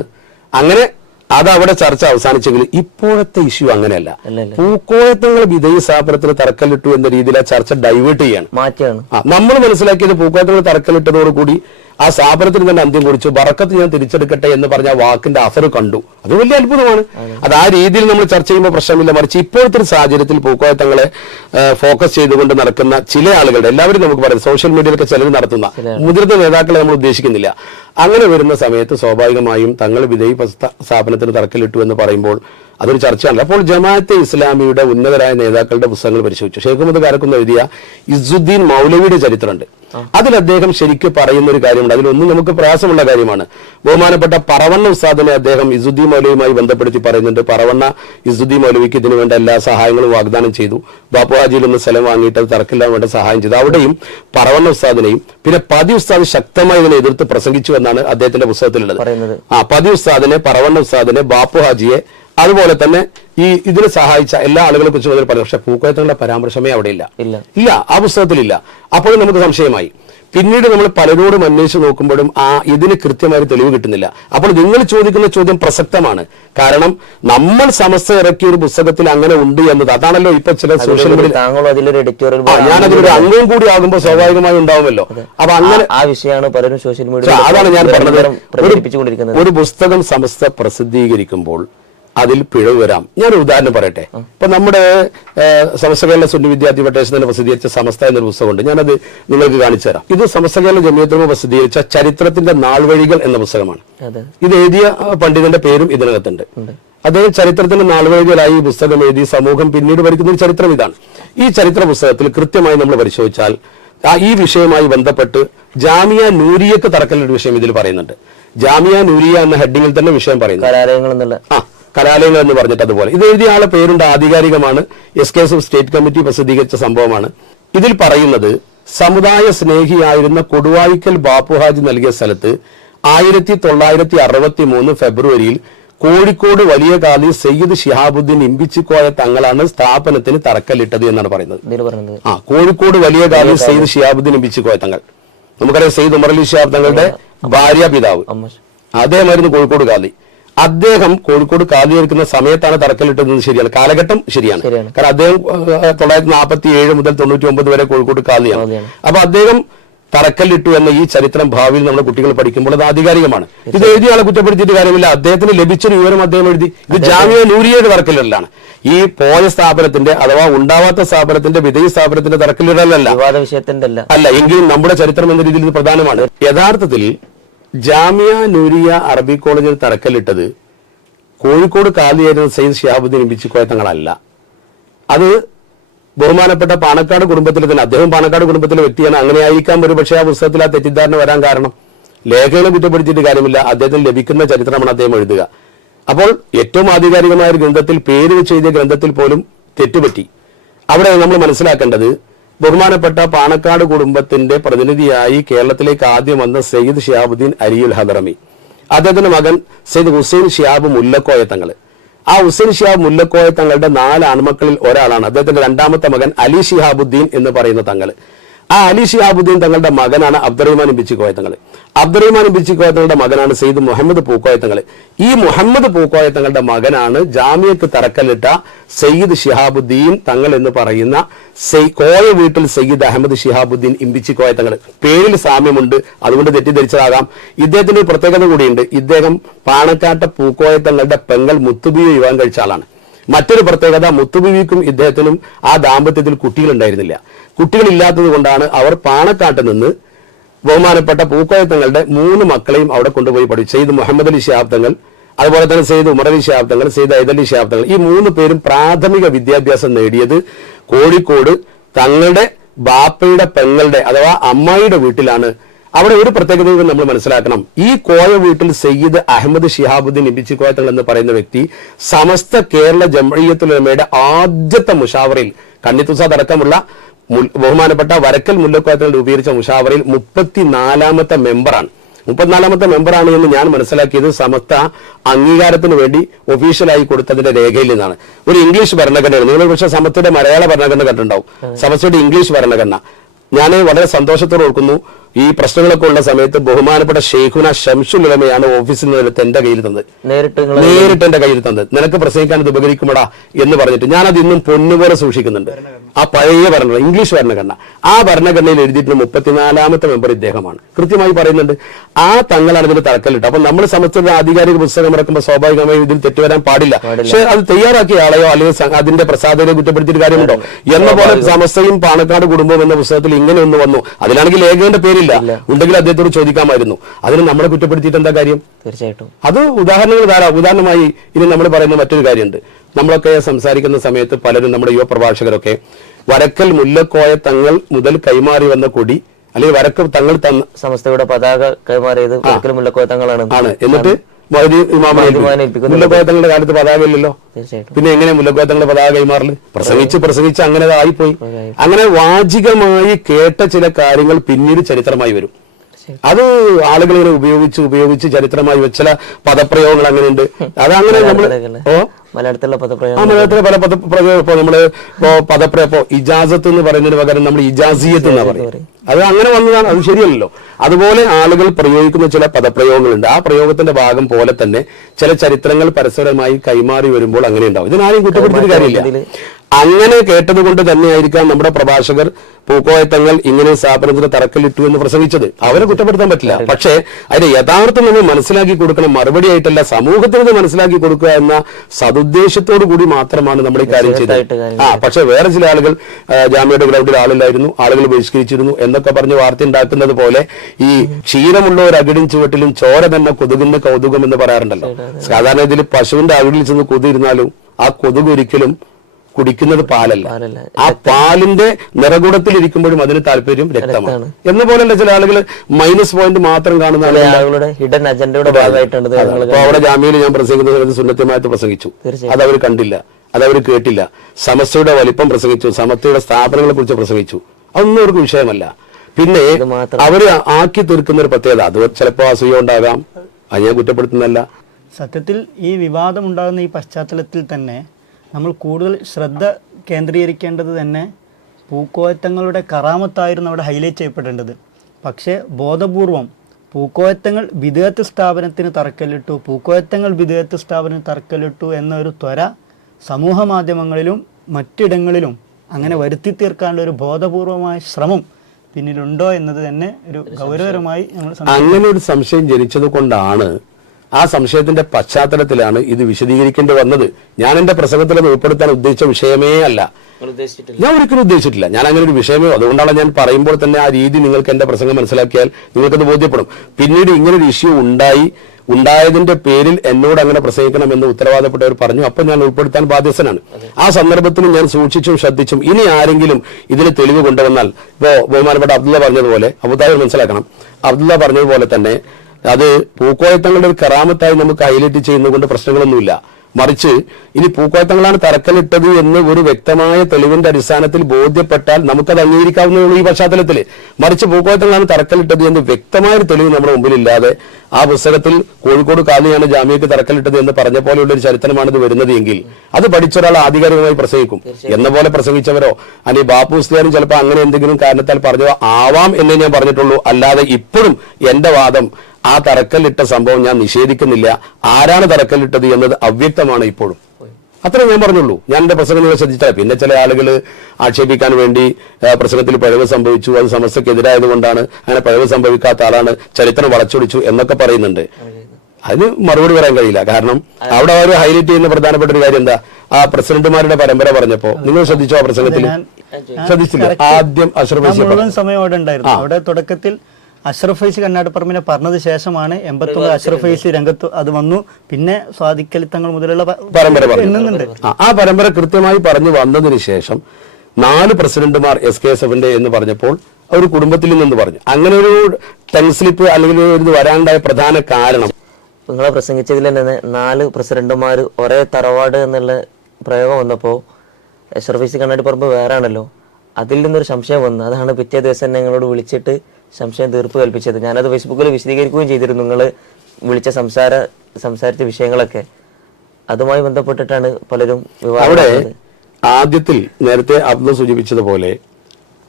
അങ്ങനെ അതവിടെ ചർച്ച അവസാനിച്ചെങ്കിൽ ഇപ്പോഴത്തെ ഇഷ്യൂ അങ്ങനെയല്ല. പൂക്കോയത്തങ്ങൾ ബദഈ സ്ഥാപനത്തിന് തറക്കല്ലിട്ടു എന്ന രീതിയിൽ ആ ചർച്ച ഡൈവേർട്ട് ചെയ്യാണ്. നമ്മൾ മനസ്സിലാക്കിയത് പൂക്കോയത്തങ്ങൾ തറക്കല്ലിട്ടതോടുകൂടി ആ സ്ഥാപനത്തിന് തന്നെ അന്ത്യം കുറിച്ചു. ബറക്കത്ത് ഞാൻ തിരിച്ചെടുക്കട്ടെ എന്ന് പറഞ്ഞ ആ വാക്കിന്റെ അസർ കണ്ടു. അത് വലിയ അത്ഭുതമാണ്. അത് ആ രീതിയിൽ നമ്മൾ ചർച്ച ചെയ്യുമ്പോൾ പ്രശ്നമില്ല. മറിച്ച് ഇപ്പോഴത്തെ ഒരു സാഹചര്യത്തിൽ പൂക്കോയത്തങ്ങളെ ഫോക്കസ് ചെയ്തുകൊണ്ട് നടക്കുന്ന ചില ആളുകളുടെ, എല്ലാവരും നമുക്ക് പറയാം, സോഷ്യൽ മീഡിയയിലൊക്കെ ചിലർ നടത്തുന്ന മുതിർന്ന നേതാക്കളെ നമ്മൾ ഉദ്ദേശിക്കുന്നില്ല. അങ്ങനെ വരുന്ന സമയത്ത് സ്വാഭാവികമായും തങ്ങൾ ബദഈ സ്ഥാപനത്തിന് തറക്കല്ലിട്ടു എന്ന് പറയുമ്പോൾ അതൊരു ചർച്ചയാണ്. അപ്പോൾ ജമാഅത്തെ ഇസ്ലാമിയുടെ ഉന്നതരായ നേതാക്കളുടെ പുസ്തകങ്ങൾ പരിശോധിച്ചു. ഷെയ്ഖ് മുഹമ്മദ് കാരക്കുന്ന് എഴുതിയ ഇസുദ്ദീൻ മൗലവിയുടെ ചരിത്രമുണ്ട്. അതിൽ അദ്ദേഹം ശരിക്കും പറയുന്ന ഒരു കാര്യമുണ്ട്. അതിലൊന്നും നമുക്ക് പ്രയാസമുള്ള കാര്യമാണ്. ബഹുമാനപ്പെട്ട പറവണ്ണ ഉസ്താദിനെ അദ്ദേഹം ഇസുദ്ദീൻ മൗലവിയുമായി ബന്ധപ്പെടുത്തി പറയുന്നുണ്ട്. പറവണ്ണ ഇസുദ്ദീൻ മൗലവിക്ക് ഇതിനു വേണ്ട എല്ലാ സഹായങ്ങളും വാഗ്ദാനം ചെയ്തു. ബാപ്പുഹാജിയിൽ നിന്ന് സ്ഥലം വാങ്ങിയിട്ട് അത് തറക്കില്ലാൻ വേണ്ട സഹായം ചെയ്തു. അവിടെയും പറവണ്ണ ഉസ്താദിനെയും പിന്നെ പതി ഉസ്താദ് ശക്തമായി ഇതിനെ എതിർത്ത് പ്രസംഗിച്ചു എന്നാണ് അദ്ദേഹത്തിന്റെ പുസ്തകത്തിലുള്ളത്. പതി ഉസ്താദിനെ, പറവണ്ണ ഉസ്താദിനെ, ബാപ്പുഹാജിയെ, അതുപോലെ തന്നെ ഈ ഇതിനെ സഹായിച്ച എല്ലാ ആളുകളെ കുറിച്ച് പറഞ്ഞു. പക്ഷെ പൂക്കോയത്തങ്ങളുടെ പരാമർശമേ അവിടെ ഇല്ല, ആ പുസ്തകത്തിലില്ല. അപ്പോഴും നമുക്ക് സംശയമായി. പിന്നീട് നമ്മൾ പലരോടും അന്വേഷിച്ച് നോക്കുമ്പോഴും ഇതിന് കൃത്യമായി തെളിവ് കിട്ടുന്നില്ല. അപ്പോൾ നിങ്ങൾ ചോദിക്കുന്ന ചോദ്യം പ്രസക്തമാണ്. കാരണം നമ്മൾ സമസ്ത ഇറക്കിയ ഒരു പുസ്തകത്തിൽ അങ്ങനെ ഉണ്ട് എന്നത്, അതാണല്ലോ ഇപ്പൊ ചില സോഷ്യൽ മീഡിയ, ഞാനതിലൊരു അംഗം കൂടി ആകുമ്പോൾ സ്വാഭാവികമായി ഉണ്ടാവുമല്ലോ. അപ്പൊ അങ്ങനെ ആ വിഷയമാണ് പലരും സോഷ്യൽ മീഡിയ, അതാണ് ഞാൻ പറഞ്ഞത്. ഒരു പുസ്തകം സമസ്ത പ്രസിദ്ധീകരിക്കുമ്പോൾ അതിൽ പിഴവ് വരാം. ഞാനൊരു ഉദാഹരണം പറയട്ടെ. ഇപ്പൊ നമ്മുടെ സമസ്ത കേരള സുന്നി വിദ്യാർത്ഥി ഫെഡറേഷൻ തന്നെ പ്രസിദ്ധീകരിച്ച സമസ്ത എന്നൊരു പുസ്തകമുണ്ട്. ഞാനത് നിങ്ങൾക്ക് കാണിച്ചു തരാം. ഇത് സമസ്ത കേരള ജമിയത്തുലമ പ്രസിദ്ധീകരിച്ച ചരിത്രത്തിന്റെ നാൾവഴികൾ എന്ന പുസ്തകമാണ്. ഇത് എഴുതിയ പണ്ഡിതന്റെ പേരും ഇതിനകത്തുണ്ട്. അദ്ദേഹം ചരിത്രത്തിന്റെ നാൾവഴികളായി ഈ പുസ്തകം എഴുതി സമൂഹം പിന്നീട് ഭരിക്കുന്ന ഒരു ചരിത്രം ഇതാണ്. ഈ ചരിത്ര പുസ്തകത്തിൽ കൃത്യമായി നമ്മൾ പരിശോധിച്ചാൽ ഈ വിഷയവുമായി ബന്ധപ്പെട്ട് ജാമിയ നൂരിയക്ക് തറക്കലൊരു വിഷയം ഇതിൽ പറയുന്നുണ്ട്. ജാമിയ നൂരിയ എന്ന ഹെഡിങ്ങിൽ തന്നെ വിഷയം പറയുന്നു. കലാലയങ്ങൾ എന്ന് പറഞ്ഞിട്ട് അതുപോലെ ഇത് എഴുതിയ ആളെ പേരുണ്ട്, ആധികാരികമാണ്. SKSF സ്റ്റേറ്റ് കമ്മിറ്റി പ്രസിദ്ധീകരിച്ച സംഭവമാണ്. ഇതിൽ പറയുന്നത് സമുദായ സ്നേഹിയായിരുന്ന കൊടുവായിക്കൽ ബാപ്പുഹാജി നൽകിയ സ്ഥലത്ത് 1963 ഫെബ്രുവരിയിൽ കോഴിക്കോട് വലിയ കാലി സയ്യിദ് ഷിഹാബുദ്ദീൻ ഇമ്പിച്ചിക്കോയ തങ്ങളാണ് സ്ഥാപനത്തിന് തറക്കല്ലിട്ടത് എന്നാണ് പറയുന്നത്. കോഴിക്കോട് വലിയ കാലി സയ്യിദ് ഷിഹാബുദ്ദീൻ ഇമ്പിച്ചിക്കോയ തങ്ങൾ, നമുക്കറിയാം സയ്യിദ് ഉമർ അലി ഷിഹാബ് തങ്ങളുടെ ഭാര്യ പിതാവ്, അദ്ദേഹമായിരുന്നു കോഴിക്കോട് കാലി. അദ്ദേഹം കോഴിക്കോട് കാലിയെടുക്കുന്ന സമയത്താണ് തറക്കല്ലിട്ടതെന്ന് ശരിയാണ്, കാലഘട്ടം ശരിയാണ്. കാരണം അദ്ദേഹം 1947 മുതൽ 99 വരെ കോഴിക്കോട് കാലിയാണ്. അപ്പൊ അദ്ദേഹം തറക്കല്ലിട്ടു എന്ന ഈ ചരിത്രം ഭാവിയിൽ നമ്മുടെ കുട്ടികൾ പഠിക്കുമ്പോൾ അത് ആധികാരികമാണ്. ഇത് എഴുതിയ ആളെ കുറ്റപ്പെടുത്തിയിട്ട് കാര്യമില്ല. അദ്ദേഹത്തിന് ലഭിച്ചൊരു വിവരം അദ്ദേഹം എഴുതി. ഇത് ജാമിയ നൂരിയയുടെ തറക്കല്ലിടലാണ്. ഈ പോയ സ്ഥാപനത്തിന്റെ അഥവാ ഉണ്ടാവാത്ത സ്ഥാപനത്തിന്റെ വിധേയ സ്ഥാപനത്തിന്റെ തറക്കല്ലിടലല്ല, അല്ല. എങ്കിലും നമ്മുടെ ചരിത്രം എന്ന രീതിയിൽ ഇത് പ്രധാനമാണ്. യഥാർത്ഥത്തിൽ ജാമിയ നൂരിയ അറബി കോളേജിൽ തറക്കല്ലിട്ടത് കോഴിക്കോട് കാലിയായിരുന്ന സയ്യിദ് ഷിഹാബുദ്ദീൻ ഇമ്പിച്ചിക്കോയ തങ്ങളല്ല. അത് ബഹുമാനപ്പെട്ട പാണക്കാട് കുടുംബത്തിൽ തന്നെ, അദ്ദേഹം പാണക്കാട് കുടുംബത്തിലെ വ്യക്തിയാണ്. അങ്ങനെ ആയിരിക്കാം ഒരു പക്ഷേ ആ പുസ്തകത്തിൽ ആ തെറ്റിദ്ധാരണ വരാൻ കാരണം. ലേഖകളെ കുറ്റപ്പെടുത്തിയിട്ട് കാര്യമില്ല, അദ്ദേഹത്തിന് ലഭിക്കുന്ന ചരിത്രമാണ് അദ്ദേഹം എഴുതുക. അപ്പോൾ ഏറ്റവും ആധികാരികമായ ഒരു ഗ്രന്ഥത്തിൽ പേര് വെച്ച് എഴുതിയ ഗ്രന്ഥത്തിൽ പോലും തെറ്റുപറ്റി. അവിടെ നമ്മൾ മനസ്സിലാക്കേണ്ടത് ബഹുമാനപ്പെട്ട പാണക്കാട് കുടുംബത്തിന്റെ പ്രതിനിധിയായി കേരളത്തിലേക്ക് ആദ്യം വന്ന സയ്യിദ് ഷിഹാബുദ്ദീൻ അലിയുൽ ഹദറമി, അദ്ദേഹത്തിന്റെ മകൻ സയ്യിദ് ഹുസൈൻ ഷിഹാബ് മുല്ലക്കോയ തങ്ങൾ. ആ ഹുസൈൻ ഷിഹാബ് മുല്ലക്കോയ തങ്ങളുടെ 4 ആൺമക്കളിൽ ഒരാളാണ് അദ്ദേഹത്തിന്റെ രണ്ടാമത്തെ മകൻ അലി ഷിഹാബുദ്ദീൻ എന്ന് പറയുന്ന തങ്ങൾ. ആ അലി ഷിഹാബുദ്ദീൻ തങ്ങളുടെ മകനാണ് അബ്ദുറഹ്മാൻ ഇമ്പിച്ചിക്കോയ തങ്ങൾ. അബ്ദുറഹ്മാൻ ഇമ്പിച്ചിക്കോയ തങ്ങളുടെ മകനാണ് സയ്യിദ് മുഹമ്മദ് പൂക്കോയ തങ്ങൾ. ഈ മുഹമ്മദ് പൂക്കോയ തങ്ങളുടെ മകനാണ് ജാമിയക്ക് തറക്കല്ലിട്ട സയ്യിദ് ഷിഹാബുദ്ദീൻ തങ്ങൾ എന്ന് പറയുന്ന കോയ വീട്ടിൽ സയ്യിദ് അഹമ്മദ് ഷിഹാബുദ്ദീൻ ഇമ്പിച്ചിക്കോയ തങ്ങൾ. പേരിൽ സാമ്യമുണ്ട്, അതുകൊണ്ട് തെറ്റിദ്ധരിച്ചതാകാം. ഇദ്ദേഹത്തിന് ഒരു പ്രത്യേകത കൂടിയുണ്ട്. ഇദ്ദേഹം പാണക്കാട്ടെ പൂക്കോയ തങ്ങളുടെ പെങ്ങൾ മുത്തുബിയെ വിവാഹം കഴിച്ച ആളാണ്. മറ്റൊരു പ്രത്യേകത, മുത്തുബിക്കും ഇദ്ദേഹത്തിനും ആ ദാമ്പത്യത്തിൽ കുട്ടികളുണ്ടായിരുന്നില്ല. കുട്ടികളില്ലാത്തത് കൊണ്ടാണ് അവർ പാണക്കാട്ട് നിന്ന് ബഹുമാനപ്പെട്ട പൂക്കോയ തങ്ങളുടെ 3 മക്കളെയും അവിടെ കൊണ്ടുപോയി പഠിച്ചു. സയ്യിദ് മുഹമ്മദ് അലി ഷിഹാബ് തങ്ങൾ, അതുപോലെ തന്നെ സയ്യിദ് ഉമർ അലി ഷിഹാബ് തങ്ങൾ, സയ്യിദ് അയ്ദലി ഷിഹാബ് തങ്ങൾ, ഈ 3 പേരും പ്രാഥമിക വിദ്യാഭ്യാസം നേടിയത് കോഴിക്കോട് തങ്ങളുടെ ബാപ്പയുടെ പെങ്ങളുടെ അഥവാ അമ്മായിയുടെ വീട്ടിലാണ്. അവിടെ ഒരു പ്രത്യേകത നമ്മൾ മനസ്സിലാക്കണം. ഈ കോയ വീട്ടിൽ സയ്യിദ് അഹമ്മദ് ഷിഹാബുദ്ദീൻ ഇമ്പിച്ചിക്കോയ തങ്ങൾ എന്ന് പറയുന്ന വ്യക്തി സമസ്ത കേരള ജംഇയ്യത്തുൽ ഉലമയുടെ ആദ്യത്തെ മുഷാവറയിൽ, കണ്ണിത്തുസാദ് അടക്കമുള്ള ബഹുമാനപ്പെട്ട വരക്കൽ മുല്ലക്കോയ തങ്ങൾ രൂപീകരിച്ച മുഷാവറയിൽ 34ാമത്തെ മെമ്പറാണ്. 34ാമത്തെ മെമ്പറാണ് എന്ന് ഞാൻ മനസ്സിലാക്കിയത് സമസ്ത അംഗീകാരത്തിന് വേണ്ടി ഒഫീഷ്യലായി കൊടുത്തതിന്റെ രേഖയിൽ നിന്നാണ്. ഒരു ഇംഗ്ലീഷ് ഭരണഘടന, നിങ്ങൾ പക്ഷേ സമസ്തയുടെ മലയാള ഭരണഘടന കണ്ടിട്ടുണ്ടാവും. സമസ്തയുടെ ഇംഗ്ലീഷ് ഭരണഘടന ഞാൻ വളരെ സന്തോഷത്തോടെ ഓർക്കുന്നു. ഈ പ്രശ്നങ്ങളൊക്കെ ഉള്ള സമയത്ത് ബഹുമാനപ്പെട്ട ഷെയ്ഖുന ശംസുൽ ഉലമയാണ് ഓഫീസിൽ നിന്ന് എന്റെ കയ്യിൽ തന്നത്, നേരിട്ട് എന്റെ കയ്യിൽ തന്നത്. നിനക്ക് പ്രസംഗിക്കാൻ ഇത് ഉപകരിക്കുമടാ എന്ന് പറഞ്ഞിട്ട് ഞാനത് ഇന്നും പൊന്നുപോലെ സൂക്ഷിക്കുന്നുണ്ട്. ആ പഴയ ഭരണഘടന, ഇംഗ്ലീഷ് ഭരണഘടന, ആ ഭരണഘടനയിൽ എഴുതിയിട്ട് 34ാമത്തെ മെമ്പർ ഇദ്ദേഹമാണ്. കൃത്യമായി പറയുന്നുണ്ട്. ആ തങ്ങളാണ് ഇതിന് തറക്കല്ലിട്ട്. അപ്പൊ നമ്മൾ സമസ്തയുടെ ആധികാരിക പുസ്തകം ഇറക്കുമ്പോൾ സ്വാഭാവികമായും ഇതിൽ തെറ്റുവരാൻ പാടില്ല. പക്ഷെ അത് തയ്യാറാക്കിയ ആളെയോ അല്ലെങ്കിൽ അതിന്റെ പ്രസാദനെ കുറ്റപ്പെടുത്തിയിട്ട് കാര്യമുണ്ടോ എന്ന പോലെ സമസ്തയും പാണക്കാട് കുടുംബം എന്ന പുസ്തകത്തിൽ ഇങ്ങനെ ഒന്ന് വന്നു. അതിലാണെങ്കിൽ ലേഖകന്റെ പേരില്ല, ഉണ്ടെങ്കിൽ അദ്ദേഹത്തോട് ചോദിക്കാമായിരുന്നു. അതിന് നമ്മളെ കുറ്റപ്പെടുത്തിയിട്ട് എന്താ കാര്യം? തീർച്ചയായിട്ടും അത് ഉദാഹരണങ്ങൾ ധാരാളം. ഉദാഹരണമായി ഇനി നമ്മൾ പറയുന്ന മറ്റൊരു കാര്യമുണ്ട്. നമ്മളൊക്കെ സംസാരിക്കുന്ന സമയത്ത് പലരും, നമ്മുടെ യുവ പ്രഭാഷകരൊക്കെ വരക്കൽ മുല്ലക്കോയ തങ്ങൾ മുതൽ കൈമാറി വന്ന കൊടി അല്ലെങ്കിൽ വരക്കൽ തങ്ങൾ തന്ന സമസ്തയുടെ പതാക കൈമാറിയത് വരക്കൽ മുല്ലക്കോയ തങ്ങളാണ്. എന്നിട്ട് മുല്ലക്കോയ തങ്ങളുടെ കാലത്ത് പതാക ഇല്ലല്ലോ, പിന്നെ എങ്ങനെ മുല്ലക്കോയ തങ്ങളുടെ പതാക കൈമാറല്? പ്രസംഗിച്ച് അങ്ങനെ ആയിപ്പോയി. അങ്ങനെ വാചികമായി കേട്ട ചില കാര്യങ്ങൾ പിന്നീട് ചരിത്രമായി വരും. അത് ആളുകൾ ഇങ്ങനെ ഉപയോഗിച്ച് ചരിത്രമായി വെച്ച ചില പദപ്രയോഗങ്ങൾ അങ്ങനെയുണ്ട്. അതങ്ങനെ നമ്മൾ മലയാളത്തിലെ പല പദപ്രയോഗം ഇപ്പൊ നമ്മള് പദപ്രയോഗം ഇജാസത്ത് എന്ന് പറയുന്നതിന് പകരം നമ്മൾ ഇജാസിയത്ത് എന്നാ പറയും. അത് അങ്ങനെ വന്നതാണ്, അത് ശരിയല്ലല്ലോ. അതുപോലെ ആളുകൾ പ്രയോഗിക്കുന്ന ചില പദപ്രയോഗങ്ങളുണ്ട്. ആ പ്രയോഗത്തിന്റെ ഭാഗം പോലെ തന്നെ ചില ചരിത്രങ്ങൾ പരസ്പരമായി കൈമാറി വരുമ്പോൾ അങ്ങനെ ഉണ്ടാവും. ഇതിനാരും കുറ്റപ്പെടുത്തിയിട്ട് കാര്യമില്ല. അങ്ങനെ കേട്ടത് കൊണ്ട് തന്നെയായിരിക്കാം നമ്മുടെ പ്രഭാഷകർ പൂക്കോയത്തങ്ങൾ ഇങ്ങനെ സ്ഥാപനത്തിന് തറക്കല്ലിട്ടു എന്ന് പ്രസംഗിച്ചത്. അവരെ കുറ്റപ്പെടുത്താൻ പറ്റില്ല. പക്ഷേ അതിന്റെ യഥാർത്ഥം നമ്മൾ മനസ്സിലാക്കി കൊടുക്കണം, മറുപടി ആയിട്ടല്ല, സമൂഹത്തിന് ഇത് മനസ്സിലാക്കി കൊടുക്കുക എന്ന സതുദ്ദേശത്തോടു കൂടി മാത്രമാണ് നമ്മൾ ഈ കാര്യം ചെയ്തത്. പക്ഷെ വേറെ ചില ആളുകൾ ജാമ്യയുടെ ഗ്രൗണ്ടിൽ ആളില്ലായിരുന്നു, ആളുകൾ ബഹിഷ്കരിച്ചിരുന്നു എന്നൊക്കെ പറഞ്ഞ് വാർത്ത ഉണ്ടാക്കുന്നത് പോലെ ഈ ക്ഷീരമുള്ള ഒരു അകിടിൻ ചുവട്ടിലും ചോര തന്നെ കൊതുകുന്ന കൗതുകം എന്ന് പറയാറുണ്ടല്ലോ. സാധാരണ ഇതിൽ പശുവിന്റെ അകിടിൽ ചെന്ന് കൊതിരുന്നാലും ആ കൊതുക് ഒരിക്കലും കുടിക്കുന്നത് പാലല്ല, ആ പാലിന്റെ നിറകുടത്തിൽ ഇരിക്കുമ്പോഴും അതിന് താല്പര്യം രക്തമാണ് എന്ന പോലെയല്ല ചില ആളുകൾ മൈനസ് പോയിന്റ് മാത്രം കാണുന്ന ആളുകളുടെ ഹിഡൻ അജണ്ടയുടെ ഭാഗമായിട്ടാണ്. അപ്പൊ അവിടെ ജാമ്യയിൽ ഞാൻ പ്രസംഗിക്കുന്ന സമയത്ത് സുന്നത്യമായിട്ട് പ്രസംഗിച്ചു, അതവർ കണ്ടില്ല, അതവർ കേട്ടില്ല. സമസ്തയുടെ വലിപ്പം പ്രസംഗിച്ചു, സമസ്തയുടെ സ്ഥാപനങ്ങളെ കുറിച്ച് പ്രസംഗിച്ചു, അതൊന്നും അവർക്ക് വിഷയമല്ല. പിന്നെ അവര് ആക്കി തീർക്കുന്ന ഒരു പ്രത്യേകത, അത് ചിലപ്പോ അസൂയ ഉണ്ടാകാം, അത് ഞാൻ കുറ്റപ്പെടുത്തുന്നല്ല. സത്യത്തിൽ ഈ വിവാദം ഉണ്ടാകുന്ന ഈ പശ്ചാത്തലത്തിൽ തന്നെ നമ്മൾ കൂടുതൽ ശ്രദ്ധ കേന്ദ്രീകരിക്കേണ്ടത് തന്നെ പൂക്കോയത്തങ്ങളുടെ കറാമത്തായിരുന്നു അവിടെ ഹൈലൈറ്റ് ചെയ്യപ്പെടേണ്ടത്. പക്ഷേ ബോധപൂർവം പൂക്കോയത്തങ്ങൾ ബിദ്അത്ത് സ്ഥാപനത്തിന് തറക്കല്ലിട്ടു, പൂക്കോയത്തങ്ങൾ ബിദ്അത്ത് സ്ഥാപനത്തിന് തറക്കല്ലിട്ടു എന്നൊരു ത്വര സമൂഹ മാധ്യമങ്ങളിലും മറ്റിടങ്ങളിലും അങ്ങനെ വരുത്തി തീർക്കാനുള്ള ഒരു ബോധപൂർവമായ ശ്രമം പിന്നിലുണ്ടോ എന്നത് തന്നെ ഒരു ഗൗരവകരമായി അങ്ങനെ ഒരു സംശയം ജനിച്ചത് കൊണ്ടാണ്, ആ സംശയത്തിന്റെ പശ്ചാത്തലത്തിലാണ് ഇത് വിശദീകരിക്കേണ്ടി വന്നത്. ഞാൻ എന്റെ പ്രസംഗത്തിൽ അത് ഉൾപ്പെടുത്താൻ ഉദ്ദേശിച്ച വിഷയമേ അല്ല, ഞാൻ ഒരിക്കലും ഉദ്ദേശിച്ചിട്ടില്ല. ഞാൻ അങ്ങനെ ഒരു വിഷയമേ, അതുകൊണ്ടാണ് ഞാൻ പറയുമ്പോൾ തന്നെ ആ രീതി നിങ്ങൾക്ക് എന്റെ പ്രസംഗം മനസ്സിലാക്കിയാൽ നിങ്ങൾക്കത് ബോധ്യപ്പെടും. പിന്നീട് ഇങ്ങനെ ഒരു ഇഷ്യൂ ഉണ്ടായതിന്റെ പേരിൽ എന്നോട് അങ്ങനെ പ്രസംഗിക്കണമെന്ന് ഉത്തരവാദപ്പെട്ടവർ പറഞ്ഞു. അപ്പൊ ഞാൻ ഉൾപ്പെടുത്താൻ ബാധ്യസ്ഥനാണ്. ആ സന്ദർഭത്തിൽ ഞാൻ സൂക്ഷിച്ചും ശ്രദ്ധിച്ചും ഇനി ആരെങ്കിലും ഇതിന് തെളിവ് കൊണ്ടുവന്നാൽ, ഇപ്പോ ബഹുമാനപ്പെട്ട അബ്ദുള്ള പറഞ്ഞതുപോലെ, അബൂതാഹിർ മനസ്സിലാക്കണം, അബ്ദുള്ള പറഞ്ഞതുപോലെ തന്നെ അത് പൂക്കോയത്തങ്ങളുടെ ഒരു കറാമത്തായി നമുക്ക് ഹൈലൈറ്റ് ചെയ്യുന്നതുകൊണ്ട് പ്രശ്നങ്ങളൊന്നുമില്ല. മറിച്ച് ഇനി പൂക്കോയത്തങ്ങളാണ് തറക്കല്ലിട്ടത് എന്ന് ഒരു വ്യക്തമായ തെളിവിന്റെ അടിസ്ഥാനത്തിൽ ബോധ്യപ്പെട്ടാൽ നമുക്കത് അംഗീകരിക്കാവുന്നതാണ് ഈ പശ്ചാത്തലത്തിൽ. മറിച്ച് പൂക്കോയത്തങ്ങളാണ് തറക്കല്ലിട്ടത് എന്ന് വ്യക്തമായ ഒരു തെളിവ് നമ്മുടെ മുമ്പിലില്ലാതെ ആ പുസ്തകത്തിൽ കോഴിക്കോട് കാലിയാണ് ജാമ്യക്ക് തറക്കല്ലിട്ടത് എന്ന് പറഞ്ഞ പോലെയുള്ള ഒരു ചരിത്രമാണ് ഇത് വരുന്നത് എങ്കിൽ അത് പഠിച്ചൊരാൾ ആധികാരികമായി പ്രസംഗിക്കും. എന്ന പോലെ പ്രസംഗിച്ചവരോ അല്ലെങ്കിൽ ബാപ്പു ഉസ്താനും ചിലപ്പോൾ അങ്ങനെ എന്തെങ്കിലും കാരണത്താൽ പറഞ്ഞോ ആവാം എന്നേ ഞാൻ പറഞ്ഞിട്ടുള്ളൂ. അല്ലാതെ ഇപ്പോഴും എന്റെ വാദം ആ തറക്കല്ലിട്ട സംഭവം ഞാൻ നിഷേധിക്കുന്നില്ല. ആരാണ് തറക്കല്ലിട്ടത് എന്നത് അവ്യക്തമാണ് ഇപ്പോഴും. അത്രേ ഞാൻ പറഞ്ഞുള്ളൂ. ഞാൻ എന്റെ പ്രസംഗം നിങ്ങൾ ശ്രദ്ധിച്ചാൽ. പിന്നെ ചില ആളുകൾ ആക്ഷേപിക്കാൻ വേണ്ടി പ്രസംഗത്തിൽ പിഴവ് സംഭവിച്ചു, അത് സമസ്തക്കെതിരായത് കൊണ്ടാണ്, അങ്ങനെ പിഴവ് സംഭവിക്കാത്ത ആളാണ്, ചരിത്രം വളച്ചൊടിച്ചു എന്നൊക്കെ പറയുന്നുണ്ട്. അതിന് മറുപടി പറയാൻ കഴിയില്ല. കാരണം അവിടെ അവർ ഹൈലൈറ്റ് ചെയ്യുന്ന പ്രധാനപ്പെട്ട ഒരു കാര്യം എന്താ, ആ പ്രസിഡന്റുമാരുടെ പരമ്പര പറഞ്ഞപ്പോ നിങ്ങൾ ശ്രദ്ധിച്ചോ? ആ പ്രസംഗത്തിൽ ശ്രദ്ധിച്ചില്ല? ആദ്യം അഷ്റഫ് സമയം അവിടെ ഉണ്ടായിരുന്നു. അവിടെ തുടക്കത്തിൽ അഷ്റഫ് ഫൈസി കണ്ണാടിപ്പറമ്പിനെ പറഞ്ഞത് ശേഷമാണ് 89 അഷ്റഫ് ഫൈസി രംഗത്ത് അത് വന്നു. പിന്നെ സ്വാദിഖലി തങ്ങൾ മുതലുള്ള പരമ്പര എണ്ണുന്നുണ്ട്. ആ പരമ്പര കൃത്യമായി പറഞ്ഞു വന്നതിന് ശേഷം 4 പ്രസിഡന്റുമാർ SKSF-ന്റെ എന്ന് പറഞ്ഞപ്പോൾ ഒരു കുടുംബത്തിൽ നിന്ന് പറഞ്ഞു. അങ്ങനെ ഒരു ടങ് സ്ലിപ്പ് അല്ലെങ്കിൽ ഒരു വരാനുണ്ടായ പ്രധാന കാരണം, നിങ്ങളെ പ്രസംഗിച്ചതിൽ തന്നെ 4 പ്രസിഡന്റുമാർ ഒരേ തറവാട് എന്നുള്ള പ്രയോഗം വന്നപ്പോൾ അഷ്റഫ് ഫൈസി കണ്ണാടിപ്പറമ്പ് വേറെ ആണല്ലോ, അതിൽ നിന്നൊരു സംശയം വന്നു. അതാണ് പിറ്റേ ദിവസം ഞങ്ങളോട് വിളിച്ചിട്ട് സംശയം തീർപ്പ് കൽപ്പിച്ചത്. ഞാനത് ഫേസ്ബുക്കിൽ വിശദീകരിക്കുകയും ചെയ്തിരുന്നു. നിങ്ങൾ സംസാരിച്ച വിഷയങ്ങളൊക്കെ അതുമായി ബന്ധപ്പെട്ടിട്ടാണ് പലരും അവിടെ ആദ്യത്തിൽ നേരത്തെ അബ്ദുൾ സൂചിപ്പിച്ചതുപോലെ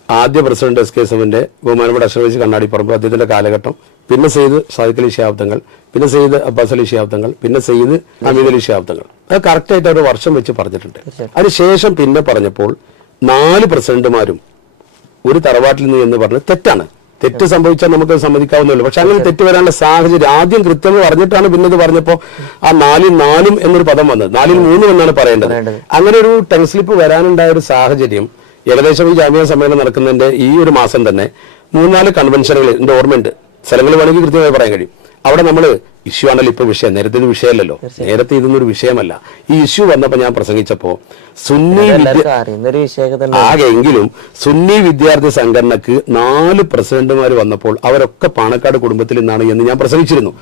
ആദ്യ പ്രസിഡന്റ് SKSF-ന്റെ ബഹുമാനപ്പെട്ട അഷ്റഫ് ഫൈസി കണ്ണാടിപ്പറമ്പ് അദ്ദേഹത്തിന്റെ കാലഘട്ടം, പിന്നെ സെയ്ദ് സാദിഖ് അലി ശിഹാബ് തങ്ങൾ, പിന്നെ സെയ്ദ് അബ്ബാസ് അലി ശിഹാബ് തങ്ങൾ, പിന്നെ സെയ്ദ് ഹമീദ് അലി ശിഹാബ് തങ്ങൾ. അത് കറക്റ്റായിട്ട് ഒരു വർഷം വെച്ച് പറഞ്ഞിട്ടുണ്ട്. അതിനുശേഷം പിന്നെ പറഞ്ഞപ്പോൾ 4 പ്രസിഡന്റുമാരും ഒരു തറവാട്ടിൽ നിന്ന് എന്ന് പറഞ്ഞത് തെറ്റാണ്. തെറ്റ് സംഭവിച്ചാൽ നമുക്ക് സമ്മതിക്കാവുന്നല്ലോ. പക്ഷെ അങ്ങനെ തെറ്റ് വരാനുള്ള സാഹചര്യം ആദ്യം കൃത്യം പറഞ്ഞിട്ടാണ് പിന്നെ ഇത് പറഞ്ഞപ്പോ ആ 4 എന്നൊരു പദം വന്നത്. 3 എന്നാണ് പറയേണ്ടത്. അങ്ങനെ ഒരു ടങ് സ്ലിപ്പ് വരാനുണ്ടായ ഒരു സാഹചര്യം ഏകദേശം ഈ ജാമ്യ സമ്മേളനം നടക്കുന്നതിന്റെ ഈ ഒരു മാസം തന്നെ 3-4 കൺവെൻഷനുകൾ എന്റെ ഓർമ്മയുണ്ട്. സ്ഥലങ്ങൾ വേണമെങ്കിൽ കൃത്യമായി പറയാൻ കഴിയും. അവിടെ നമ്മൾ ഇഷ്യൂ ആണല്ലോ ഇപ്പൊ വിഷയം, നേരത്തെ ഇത് വിഷയമല്ലല്ലോ, നേരത്തെ ഇതൊന്നൊരു വിഷയമല്ല. ഈ ഇഷ്യൂ വന്നപ്പോ ഞാൻ പ്രസംഗിച്ചപ്പോ ആകെയെങ്കിലും സുന്നി വിദ്യാർത്ഥി സംഘടനക്ക് 4 പ്രസിഡന്റുമാർ വന്നപ്പോൾ അവരൊക്കെ പാണക്കാട് കുടുംബത്തിൽ നിന്നാണ് എന്ന് ഞാൻ പ്രസംഗിച്ചിരുന്നു.